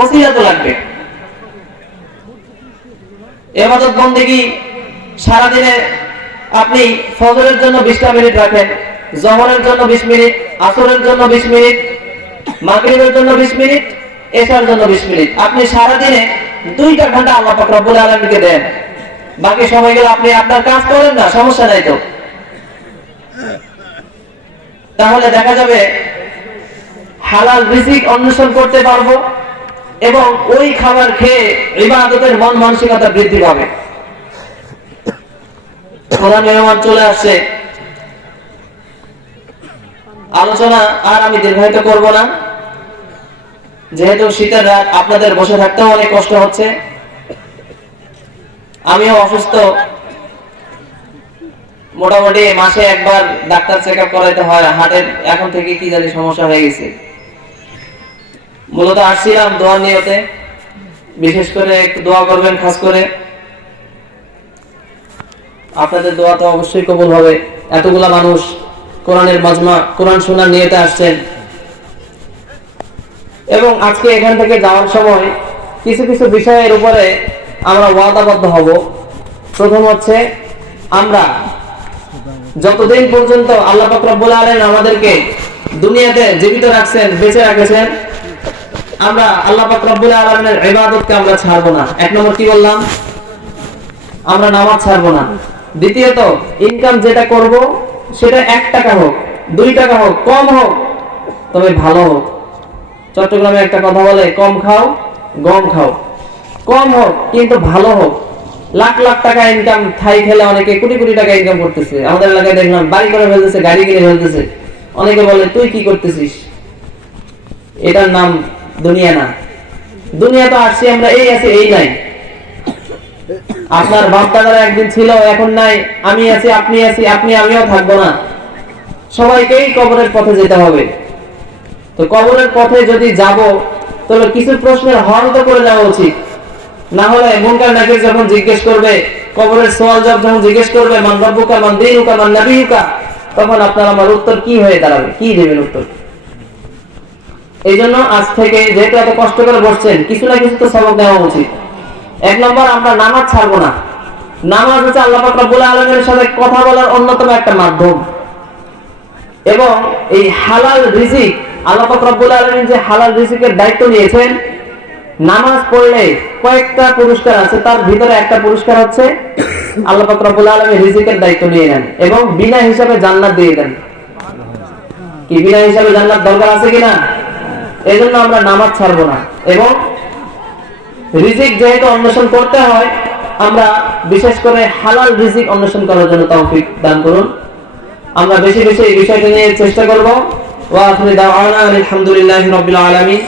ওসিলা তো লাগবে। ইবাদত বন্দেগী সারাদিনে আপনি ফজরের জন্য 20টা মিনিট রাখেন, জোহরের জন্য 20 মিনিট, আসরের জন্য 20 মিনিট, মাগরিবের জন্য 20 মিনিট, এশার জন্য 20 মিনিট, আপনি সারাদিনে 2টা ঘন্টা আল্লাহ পাক রব্বুল আলামিনকে দেন। বাকি সময়গুলো আপনি আপনার কাজ করেন না, সমস্যা নাই তো। তাহলে দেখা যাবে হালাল রিজিক অন্বেষণ করতে পারবো এবং ওই খাবার খেয়ে ইবাদতের মন মানসিকতা বৃদ্ধি পাবে। প্রধান মেহমান চলে আসছে, আলোচনা আর আমি দীর্ঘায়িত করব না, যেহেতু শীতের রাত, আপনাদের বসে থাকতেও অনেক কষ্ট হচ্ছে, আমিও অসুস্থ, মোটামুটি মাসে একবার ডাক্তার চেক আপ করাইতে হয়, হার্টের এখন থেকে কি জানি সমস্যা হয়ে গেছে। মূলত আসছিলাম দোয়া নিয়তে, বিশেষ করে একটু দোয়া করবেন, খাস করে আপনাদের দোয়া তো অবশ্যই কবুল হবে। এতগুলা মানুষ কোরআনের মাজমা, কোরআন শোনার নিয়তে আসছেন, এবং আজকে এখান থেকে যাওয়ার সময় কিছু কিছু বিষয়ের উপরে আমরা ওয়াদাবদ্ধ হব। প্রথম হচ্ছে, আমরা যতদিন পর্যন্ত আল্লাহ পাক রব্বুল আলামিন আমাদেরকে দুনিয়াতে জীবিত রাখছেন, বেঁচে রাখছেন, আমরা আল্লাহ পাক রব্বুল আলামিনের ইবাদতকে আমরা ছাড়বো না। এক নম্বর কি বললাম? আমরা নামাজ ছাড়বো না। দ্বিতীয়ত, ইনকাম যেটা করব সেটা 1 টাকা হোক, 2 টাকা হোক, কম হোক, তবে ভালো হোক। চট্টগ্রামে একটা কথা বলে, কম খাও গম খাও। কম হোক কিন্তু ভালো হোক। লাখ লাখ টাকা ইনকাম, থাই খেলে অনেকে কোটি কোটি টাকা ইনকাম করতেছে। আমাদের এলাকায় দেখলাম বাড়ি করে ফেলতেছে, গাড়ি কিনে ফেলতেছে। অনেকে বলে তুই কি করতেছিস? এটার নাম দুনিয়া না। দুনিয়া তো আসছি আমরা, এই আছে এই নাই। আপনার বাপ দাদারা একদিন ছিল, এখন নাই। আমি আছি, আপনি আছি, আপনি আমিও থাকবো না। সবাইকেই কবরের পথে যেতে হবে। তো কবরের পথে যদি যাব, তাহলে কিছু প্রশ্নের হল তো করে যাওয়া উচিত। না হলে মুনকার নাকির যখন জিজ্ঞেস করবে, কবরের সওয়াল জবাব যখন জিজ্ঞেস করবে, মান রব্বুকা মান দীনুকা মান নাবিয়ুকা, তখন আপনার আমার উত্তর কি হয়ে দাঁড়াবে? কি দেবেন উত্তর? এই জন্য আজ থেকে যেহেতু এত কষ্ট করে বসছেন, কিছু না কিছু তো সবক দেওয়া উচিত। 1 নম্বর, আমরা নামাজ ছাড়বো না। নামাজ হচ্ছে আল্লাহ পাক রব্বুল আলামিনের সাথে কথা বলার অন্যতম একটা মাধ্যম। এবং এই হালাল রিজিক, আল্লাহ পাক রব্বুল আলামিন যে হালাল রিজিকের দায়িত্ব নিয়েছেন, নামাজ পড়লে কয়েকটা পুরস্কার আছে, তার ভিতরে একটা পুরস্কার হচ্ছে আল্লাহ পাক রব্বুল আলামিন রিজিকের দায়িত্ব নিয়ে নেন এবং বিনা হিসাবে জান্নাত দিয়ে দেন। কি বিনা হিসাবে জান্নাত দরকার আছে কিনা? এজন্য আমরা নামাজ ছাড়বো না। এবং রিজিক যেহেতু অন্বেষণ করতে হয়, আমরা বিশেষ করে হালাল রিজিক অন্বেষণ করার জন্য তৌফিক দান করুন। আমরা বেশি বেশি এই বিষয়টা নিয়ে চেষ্টা করব। ওয়া আখিরু দাওয়ানা আলহামদুলিল্লাহি রাব্বিল আলামিন।